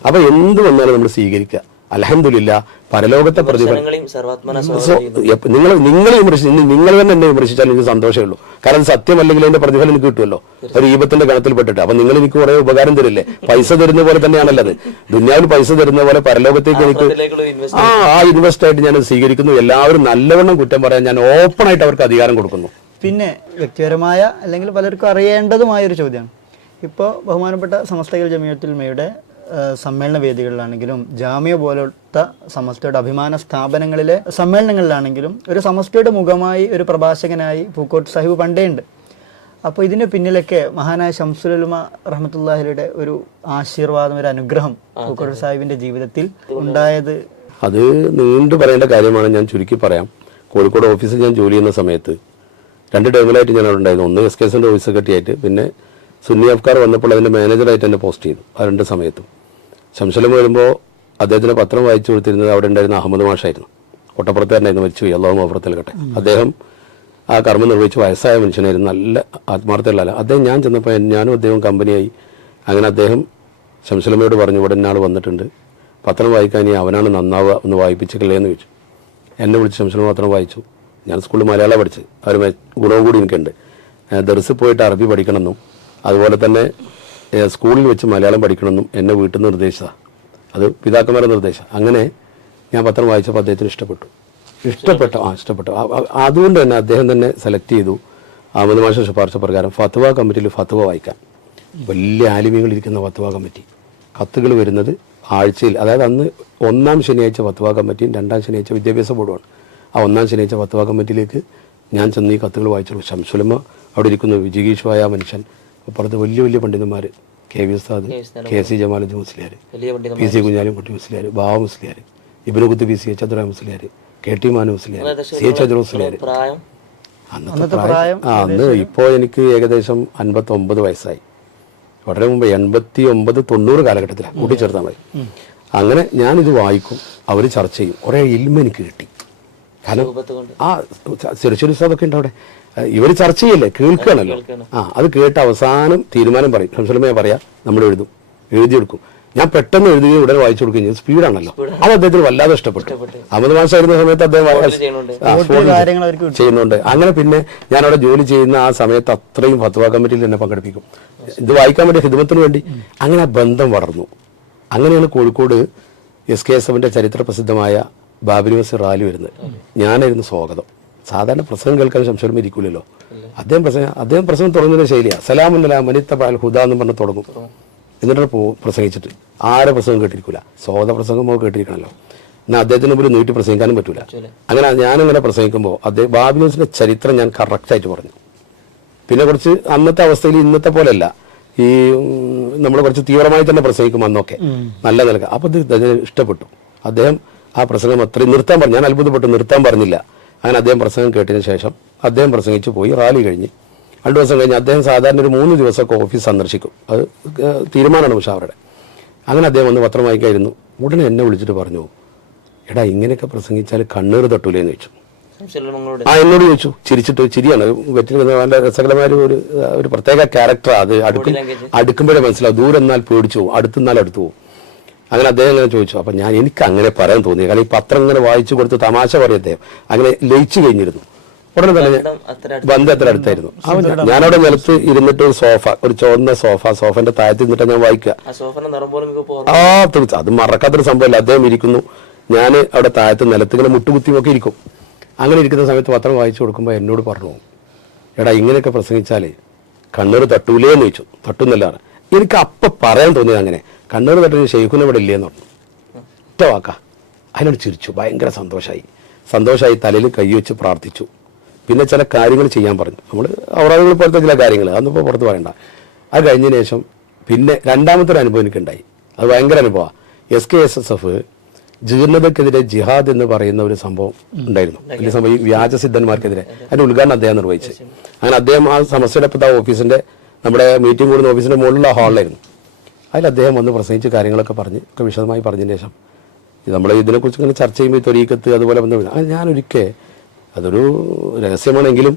അപ്പൊ എന്ത് വന്നാലും നമ്മൾ സ്വീകരിക്കുക. അൽഹംദുലില്ലാ പരലോകത്തെ പ്രതിഫലം നിങ്ങൾ തന്നെ എന്നെ വിമർശിച്ചാൽ എനിക്ക് സന്തോഷമേ ഉള്ളൂ. കാരണം സത്യമല്ലെങ്കിൽ അതിന്റെ പ്രതിഫലം എനിക്ക് കിട്ടുമല്ലോ, ഒരു ഈപത്തിന്റെ ഗണത്തിൽപ്പെട്ടിട്ട്. അപ്പൊ നിങ്ങൾ എനിക്ക് കുറെ ഉപകാരം തരില്ലേ? പൈസ തരുന്ന പോലെ തന്നെയാണല്ലത്. ദുനിയാവിൽ പൈസ തരുന്ന പോലെ പരലോകത്തേക്ക് എനിക്ക് ആ ഇൻവെസ്റ്റ് ആയിട്ട് ഞാൻ സ്വീകരിക്കുന്നു. എല്ലാവരും നല്ലവണ്ണം കുറ്റം പറയാൻ ഞാൻ ഓപ്പൺ ആയിട്ട് അവർക്ക് അധികാരം കൊടുക്കുന്നു. പിന്നെ വ്യക്തിപരമായ അല്ലെങ്കിൽ പലർക്കും അറിയേണ്ടതുമായ ഒരു ചോദ്യമാണ്. ഇപ്പോൾ ബഹുമാനപ്പെട്ട സമസ്ത ജമിയത്തുൽ ഉലമയുടെ സമ്മേളന വേദികളിലാണെങ്കിലും ജാമിയ പോലത്തെ സമസ്തയുടെ അഭിമാന സ്ഥാപനങ്ങളിലെ സമ്മേളനങ്ങളിലാണെങ്കിലും ഒരു സമസ്തയുടെ മുഖമായി ഒരു പ്രഭാഷകനായി പൂക്കോട്ട് സാഹിബ് പണ്ടേ ഉണ്ട്. അപ്പോൾ ഇതിന് പിന്നിലൊക്കെ മഹാനായ ശംസുൽ ഉലമ റഹ്മത്തുള്ളാഹിയുടെ ഒരു ആശീർവാദം, ഒരു അനുഗ്രഹം പൂക്കോട്ട് സാഹിബിന്റെ ജീവിതത്തിൽ ഉണ്ടായത്. അത് നീണ്ടു പറയേണ്ട കാര്യമാണ്. ഞാൻ ചുരുക്കി പറയാം. കോഴിക്കോട് ഓഫീസിൽ ഞാൻ ജോലി ചെയ്യുന്ന സമയത്ത് 2 ടേമിലായിട്ട് ഞാൻ അവിടെ ഉണ്ടായിരുന്നു. ഒന്ന് SKSന്റെ ഓഫീസ് സെക്രട്ടറി ആയിട്ട്, പിന്നെ സുന്നി അഫ്കാർ വന്നപ്പോൾ അതിന്റെ മാനേജറായിട്ട് എന്നെ പോസ്റ്റ് ചെയ്തു. ആ 2 സമയത്തും ശംസുലമ വരുമ്പോൾ അദ്ദേഹത്തിന് പത്രം വായിച്ചു കൊടുത്തിരുന്നത് അവിടെ ഉണ്ടായിരുന്ന അഹമ്മദ് മാഷായിരുന്നു. കൊട്ടപ്പുറത്തുകാരനായിരുന്നു, മരിച്ചുപോയി, അള്ളാഹു മഗ്ഫിറത്ത് നൽകട്ടെ. അദ്ദേഹം ആ കർമ്മം നിർവഹിച്ച് വയസ്സായ മനുഷ്യനായിരുന്നു, നല്ല ആത്മാർത്ഥമുള്ള. അദ്ദേഹം ഞാൻ ചെന്നപ്പോൾ ഞാനും അദ്ദേഹം കമ്പനിയായി. അങ്ങനെ അദ്ദേഹം ശംസുലമയോട് പറഞ്ഞു, ഇവിടെ ഇന്നാൾ വന്നിട്ടുണ്ട്, പത്രം വായിക്കാൻ ഇനി അവനാണ് നന്നാവുക, ഒന്ന് വായിപ്പിച്ചിട്ടില്ലേ എന്ന് ചോദിച്ചു. എന്നെ വിളിച്ച് ശംസുലമ പത്രം വായിച്ചു. ഞാൻ സ്കൂളിൽ മലയാളം പഠിച്ച് ആ ഒരു ഗുണവും കൂടി എനിക്കുണ്ട്. ദർസിൽ പോയിട്ട് അറബി പഠിക്കണമെന്നും അതുപോലെ തന്നെ സ്കൂളിൽ വെച്ച് മലയാളം പഠിക്കണമെന്നും എന്നെ വീട്ടിൽ നിന്ന് നിർദ്ദേശിച്ചതാണ്. അത് പിതാക്കന്മാരുടെ നിർദ്ദേശം. അങ്ങനെ ഞാൻ പത്രം വായിച്ചപ്പോൾ അദ്ദേഹത്തിന് ഇഷ്ടപ്പെട്ടു. അതുകൊണ്ട് തന്നെ അദ്ദേഹം തന്നെ സെലക്ട് ചെയ്തു അഹമ്മദ് മാഷ ശുപാർശ പ്രകാരം ഫത്വ കമ്മിറ്റിയിൽ ഫത്വ വായിക്കാൻ. വലിയ ആലിമികൾ ഇരിക്കുന്ന ഫത്വ കമ്മിറ്റി. കത്തുകൾ വരുന്നത് ആഴ്ചയിൽ, അതായത് അന്ന് 1-ാം ശനിയാഴ്ച ഫത്വ കമ്മിറ്റിയും 2-ാം ശനിയാഴ്ച വിദ്യാഭ്യാസ ബോർഡുമാണ്. ആ 1-ാം ശനിയാഴ്ച ഫത്വ കമ്മിറ്റിയിലേക്ക് ഞാൻ ചെന്ന് ഈ കത്തുകൾ വായിച്ചു. ശംസുലമ അവിടെ ഇരിക്കുന്നു, വിജിഗീഷായ മനുഷ്യൻ, അപ്പുറത്ത് വലിയ പണ്ഡിതന്മാർ, KV ഉസ്താദ്, KC ജമാലുദ്ദീൻ മുസ്ലിയാർ, PC കുഞ്ഞാലിക്കുട്ടി മുസ്ലിയാർ, ബാവ Musliyar, Ibnu ഖുത്ബി CH Abdurahman Musliyar, KT Manu Musliyar, CH Abdul Musliyar. അന്നത്തെ പ്രായം അന്ന് ഇപ്പോൾ എനിക്ക് ഏകദേശം 59 വയസ്സായി. വളരെ മുമ്പ് 89-90 കാലഘട്ടത്തിലാണ് കൂട്ടിച്ചേർത്താൽ മതി. അങ്ങനെ ഞാനിത് വായിക്കും, അവർ ചർച്ച ചെയ്യും. കുറേ ഇൽമ എനിക്ക് കിട്ടി. കാരണം ആ ചെറിയ ഉസ്താദൊക്കെ ഉണ്ട് അവിടെ. ഇവർ ചർച്ച ചെയ്യല്ലേ, കേൾക്കുകയാണല്ലോ. അത് കേട്ട് അവസാനം തീരുമാനം പറയും. ശംസുലമയെ പറയാം, നമ്മൾ എഴുതിയെടുക്കും. ഞാൻ പെട്ടെന്ന് എഴുതുകയും ഉടനെ വായിച്ചു കൊടുക്കുകയും ചെയ്യും. സ്പീഡാണല്ലോ. അത് അദ്ദേഹത്തിന് വല്ലാതെ ഇഷ്ടപ്പെട്ടു. അഹമ്മദ് മാഷായിരുന്ന സമയത്ത് അദ്ദേഹം ചെയ്യുന്നുണ്ട്. അങ്ങനെ പിന്നെ ഞാൻ അവിടെ ജോലി ചെയ്യുന്ന ആ സമയത്ത് അത്രയും ഫത്വ കമ്മിറ്റിയിൽ എന്നെ പങ്കെടുപ്പിക്കും, ഇത് വായിക്കാൻ വേണ്ടി, ഹിദ്മത്തിന് വേണ്ടി. അങ്ങനെ ആ ബന്ധം വളർന്നു. അങ്ങനെയാണ് കോഴിക്കോട് SKSFന്റെ ചരിത്ര പ്രസിദ്ധമായ ബാബരി മസ്ജിദ് റാലി വരുന്നത്. ഞാനായിരുന്നു സ്വാഗതം. സാധാരണ പ്രസംഗം കേൾക്കാൻ ശംസുലമ ഇരിക്കൂലല്ലോ. അദ്ദേഹം പ്രസംഗം തുടങ്ങുന്ന ശൈലിയാണ്. സലാമുല്ല മനിത്തബഅൽ ഹുദ എന്ന് പറഞ്ഞ് തുടങ്ങും. എന്നിട്ടാണ് പ്രസംഗിച്ചിട്ട് ആരെ പ്രസംഗം കേട്ടിരിക്കൂല. സ്വാഗത പ്രസംഗമോ കേട്ടിരിക്കണമല്ലോ. എന്നാൽ അദ്ദേഹത്തിന് മുമ്പിൽ നീട്ടി പ്രസംഗിക്കാനും പറ്റൂല. അങ്ങനെ ഞാനിങ്ങനെ പ്രസംഗിക്കുമ്പോൾ ബാബരി മസ്ജിദിന്റെ ചരിത്രം ഞാൻ കറക്റ്റായിട്ട് പറഞ്ഞു. പിന്നെ കുറച്ച് അന്നത്തെ അവസ്ഥയിൽ ഇന്നത്തെ പോലെയല്ല, ഈ നമ്മൾ കുറച്ച് തീവ്രമായി തന്നെ പ്രസംഗിക്കും അന്നൊക്കെ, നല്ല നിലക്ക്. അപ്പോൾ ഇത് ഇഷ്ടപ്പെട്ടു. അദ്ദേഹം ആ പ്രസംഗം അത്രയും നിർത്താൻ പറഞ്ഞു. ഞാൻ അത്ഭുതപ്പെട്ടു, നിർത്താൻ പറഞ്ഞില്ല. അങ്ങനെ അദ്ദേഹം പ്രസംഗം കേട്ടതിന് ശേഷം അദ്ദേഹം പ്രസംഗിച്ച് പോയി. റാലി കഴിഞ്ഞ് 2 ദിവസം കഴിഞ്ഞ് അദ്ദേഹം സാധാരണ ഒരു 3 ദിവസമൊക്കെ ഓഫീസ് സന്ദർശിക്കും. അത് തീരുമാനമാണ് മുഷാവറയുടെ. അങ്ങനെ അദ്ദേഹം വന്ന് പത്രം വായിക്കായിരുന്നു. ഉടനെ എന്നെ വിളിച്ചിട്ട് പറഞ്ഞു, എടാ ഇങ്ങനെയൊക്കെ പ്രസംഗിച്ചാൽ കണ്ണീർ തട്ടൂലേന്ന് ചോദിച്ചു. ശംസുല്ലമങ്ങളോട് എന്നോട് ചോദിച്ചു, ചിരിച്ചിട്ട്. ചിരിയാണ് നല്ല രസകരമായ ഒരു പ്രത്യേക ക്യാരക്ടറാണ് അത്. അടുക്കുമ്പോഴേ മനസ്സിലാവും, ദൂരം എന്നാൽ പേടിച്ചു പോകും, അടുത്തെന്നാൽ അടുത്തു പോകും. അങ്ങനെ അദ്ദേഹം അങ്ങനെ ചോദിച്ചു. അപ്പം എനിക്ക് അങ്ങനെ പറയാൻ തോന്നി, കാരണം ഈ പത്രം ഇങ്ങനെ വായിച്ചു കൊടുത്ത് തമാശ പറയും അദ്ദേഹം. അങ്ങനെ ലയിച്ചു കഴിഞ്ഞിരുന്നു. ഉടനെ തന്നെ ബന്ധം എത്ര അടുത്തായിരുന്നു. ഞാനവിടെ നിലത്ത് ഇരുന്നിട്ട് ഒരു സോഫ, ഒരു ചുവന്ന സോഫന്റെ താഴത്ത് ഇരുന്നിട്ട് ഞാൻ വായിക്കുക. അത് മറക്കാത്തൊരു സംഭവമല്ല. അദ്ദേഹം ഇരിക്കുന്നു, ഞാൻ അവിടെ താഴത്ത് നിലത്ത് ഇങ്ങനെ മുട്ടുകുത്തിയൊക്കെ ഇരിക്കും. അങ്ങനെ ഇരിക്കുന്ന സമയത്ത് പത്രം വായിച്ചു കൊടുക്കുമ്പോൾ എന്നോട് പറഞ്ഞു, എടാ ഇങ്ങനെയൊക്കെ പ്രസംഗിച്ചാലേ കണ്ണീർ തട്ടൂലേന്ന് ചോദിച്ചു. തട്ടുന്നല്ലാണ്. എനിക്ക് അപ്പം പറയാൻ തോന്നിയത് അങ്ങനെ, കണ്ണീർ തട്ടുന്ന ഷെയ്ഖുന ഇവിടെ ഇല്ലേന്ന് പറഞ്ഞു. ഒറ്റ വാക്കാ. അതിനോട് ചിരിച്ചു, ഭയങ്കര സന്തോഷമായി തലയിൽ കൈ വെച്ച് പ്രാർത്ഥിച്ചു. പിന്നെ ചില കാര്യങ്ങൾ ചെയ്യാൻ പറഞ്ഞു. നമ്മൾ ഔറാദുകൾ പോലത്തെ ചില കാര്യങ്ങൾ, അതൊന്നും ഇപ്പോൾ പുറത്ത് പറയണ്ട. അത് കഴിഞ്ഞതിന് ശേഷം പിന്നെ രണ്ടാമത്തെ ഒരു അനുഭവം എനിക്കുണ്ടായി. അത് ഭയങ്കര അനുഭവമാണ്. SKSSF ജീർണതക്കെതിരെ ജിഹാദ് എന്ന് പറയുന്ന ഒരു സംഭവം ഉണ്ടായിരുന്നു. വലിയ സംഭവം, ഈ വ്യാജസിദ്ധന്മാർക്കെതിരെ. അതിന്റെ ഉദ്ഘാടനം അദ്ദേഹം നിർവഹിച്ചു. അങ്ങനെ അദ്ദേഹം ആ സമസ്തയുടെ ഓഫീസിന്റെ, നമ്മുടെ മീറ്റിംഗ് കൂടുന്ന ഓഫീസിന്റെ മുകളിലുള്ള ഹാളിലായിരുന്നു. അതിൽ അദ്ദേഹം വന്ന് പ്രസംഗിച്ച് കാര്യങ്ങളൊക്കെ പറഞ്ഞ് ഒക്കെ വിശദമായി പറഞ്ഞതിന് ശേഷം നമ്മൾ ഇതിനെക്കുറിച്ച് ഇങ്ങനെ ചർച്ച ചെയ്യുമ്പോൾ ത്വരീക്കത്ത് അതുപോലെ ബന്ധമില്ല. ഞാനൊരിക്കൽ, അതൊരു രഹസ്യമാണെങ്കിലും,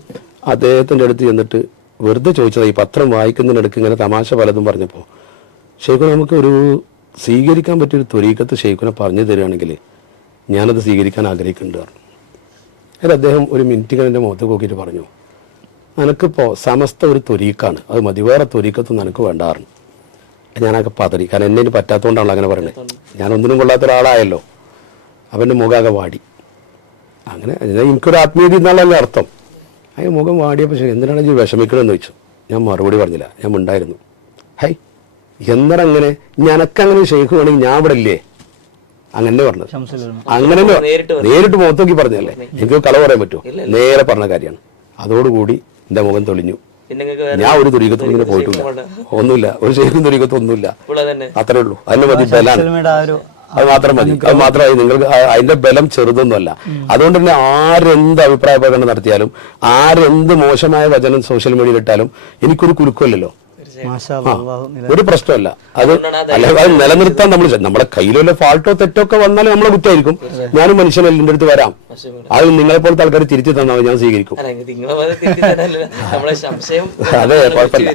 അദ്ദേഹത്തിൻ്റെ അടുത്ത് ചെന്നിട്ട് വെറുതെ ചോദിച്ചത്, ഈ പത്രം വായിക്കുന്നതിനിടയ്ക്ക് ഇങ്ങനെ തമാശ പലതും പറഞ്ഞപ്പോൾ, ഷെയ്ഖുന നമുക്ക് ഒരു സ്വീകരിക്കാൻ പറ്റിയൊരു ത്വരീക്കത്ത് ഷെയ്ഖുനെ പറഞ്ഞു തരികയാണെങ്കിൽ ഞാനത് സ്വീകരിക്കാൻ ആഗ്രഹിക്കുന്നുണ്ട് പറഞ്ഞു. അതിൽ അദ്ദേഹം ഒരു മിനിറ്റ് എൻ്റെ മുഖത്ത് നോക്കിയിട്ട് പറഞ്ഞു, നിനക്കിപ്പോൾ സമസ്ത ഒരു ത്വരീക്കാണ്, അത് മതി, വേറെ ത്വരീക്കത്തൊന്നും നിനക്ക് വേണ്ടാറുണ്ട്. ഞാനൊക്കെ പതറി, കാരണം എന്നെ പറ്റാത്തതുകൊണ്ടാണല്ലോ അങ്ങനെ പറയുന്നത്. ഞാനൊന്നിനും കൊള്ളാത്ത ഒരാളായല്ലോ. അവൻ്റെ മുഖാകെ വാടി. അങ്ങനെ എനിക്കൊരു ആത്മീയത എന്നാണല്ലോ അർത്ഥം. അതിന് മുഖം വാടിയപ്പോൾ ശരി, എന്തിനാണ് ഈ വിഷമിക്കണമെന്ന് ചോദിച്ചു. ഞാൻ മറുപടി പറഞ്ഞില്ല, ഞാൻ ഉണ്ടായിരുന്നു. ഹൈ എന്താണ് അങ്ങനെ, ഞാനൊക്കങ്ങനെ ഷെയ്ഖ് വേണമെങ്കിൽ ഞാൻ ഇവിടെ ഇല്ലേ, അങ്ങനെ പറഞ്ഞത്. അങ്ങനെ നേരിട്ട് മുഖത്ത് നോക്കി പറഞ്ഞല്ലേ, എനിക്ക് കള പറയാൻ പറ്റുമോ? നേരെ പറഞ്ഞ കാര്യമാണ്. അതോടുകൂടി എൻ്റെ മുഖം തെളിഞ്ഞു. ഞാൻ ഒരു തുരീക്കത്തും ഇങ്ങനെ പോയിട്ടില്ല, ഒന്നുമില്ല, ഒരു ഷെയ്ഖും തുരീക്കത്തും ഒന്നുമില്ല. അത്രേ ഉള്ളൂ. അതിന് മതി ബലാണ്, അത് മാത്രം മതി. അത് മാത്രമായി നിങ്ങൾക്ക് അതിന്റെ ബലം ചെറുതൊന്നുമല്ല. അതുകൊണ്ട് തന്നെ ആരെന്ത് അഭിപ്രായ പ്രകടനം നടത്തിയാലും, ആരെന്ത് മോശമായ വചനം സോഷ്യൽ മീഡിയയിൽ ഇട്ടാലും എനിക്കൊരു കുലുക്കമില്ലല്ലോ, ഒരു പ്രശ്നമല്ല. അത് നിലനിർത്താൻ നമ്മളെ കയ്യിലുള്ള ഫാൾട്ടോ തെറ്റോ ഒക്കെ വന്നാലും നമ്മളെ കുറ്റമായിരിക്കും. ഞാനും മനുഷ്യനല്ല, എൻ്റെ അടുത്ത് വരാം. അത് നിങ്ങളെ പോലത്തെ ആൾക്കാർ തിരിച്ചു തന്നാൽ ഞാൻ സ്വീകരിക്കും. അതെ, കുഴപ്പമില്ല.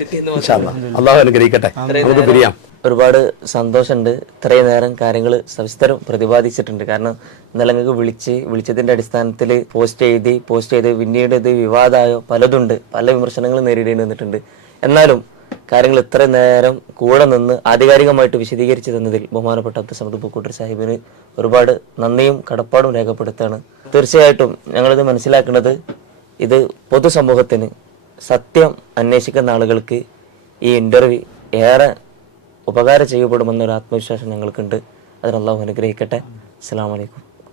അള്ളാഹു അനുഗ്രഹിക്കട്ടെ. നമുക്ക് പിരിയാം. ഒരുപാട് സന്തോഷമുണ്ട്. ഇത്രയും നേരം കാര്യങ്ങൾ സവിസ്തരം പ്രതിപാദിച്ചിട്ടുണ്ട്. കാരണം ഇന്നലെ നിങ്ങൾക്ക് വിളിച്ചതിന്റെ അടിസ്ഥാനത്തിൽ പോസ്റ്റ് ചെയ്ത് പിന്നീട് ഇത് വിവാദമായോ പലതുണ്ട്, പല വിമർശനങ്ങളും നേരിടേണ്ടി വന്നിട്ടുണ്ട്. എന്നാലും കാര്യങ്ങൾ ഇത്രയും നേരം കൂടെ നിന്ന് ആധികാരികമായിട്ട് വിശദീകരിച്ചു തന്നതിൽ ബഹുമാനപ്പെട്ട അബ്ദുസ്സമദ് പൂക്കോട്ടൂർ സാഹിബിന് ഒരുപാട് നന്ദിയും കടപ്പാടും രേഖപ്പെടുത്താണ്. തീർച്ചയായിട്ടും ഞങ്ങളിത് മനസ്സിലാക്കുന്നത്, ഇത് പൊതുസമൂഹത്തിന്, സത്യം അന്വേഷിക്കുന്ന ആളുകൾക്ക് ഈ ഇന്റർവ്യൂ ഏറെ ഉപകാരം ചെയ്യപ്പെടുമെന്നൊരു ആത്മവിശ്വാസം ഞങ്ങൾക്കുണ്ട്. അതിന് അല്ലാഹു അനുഗ്രഹിക്കട്ടെ. അസ്സലാമു അലൈക്കും.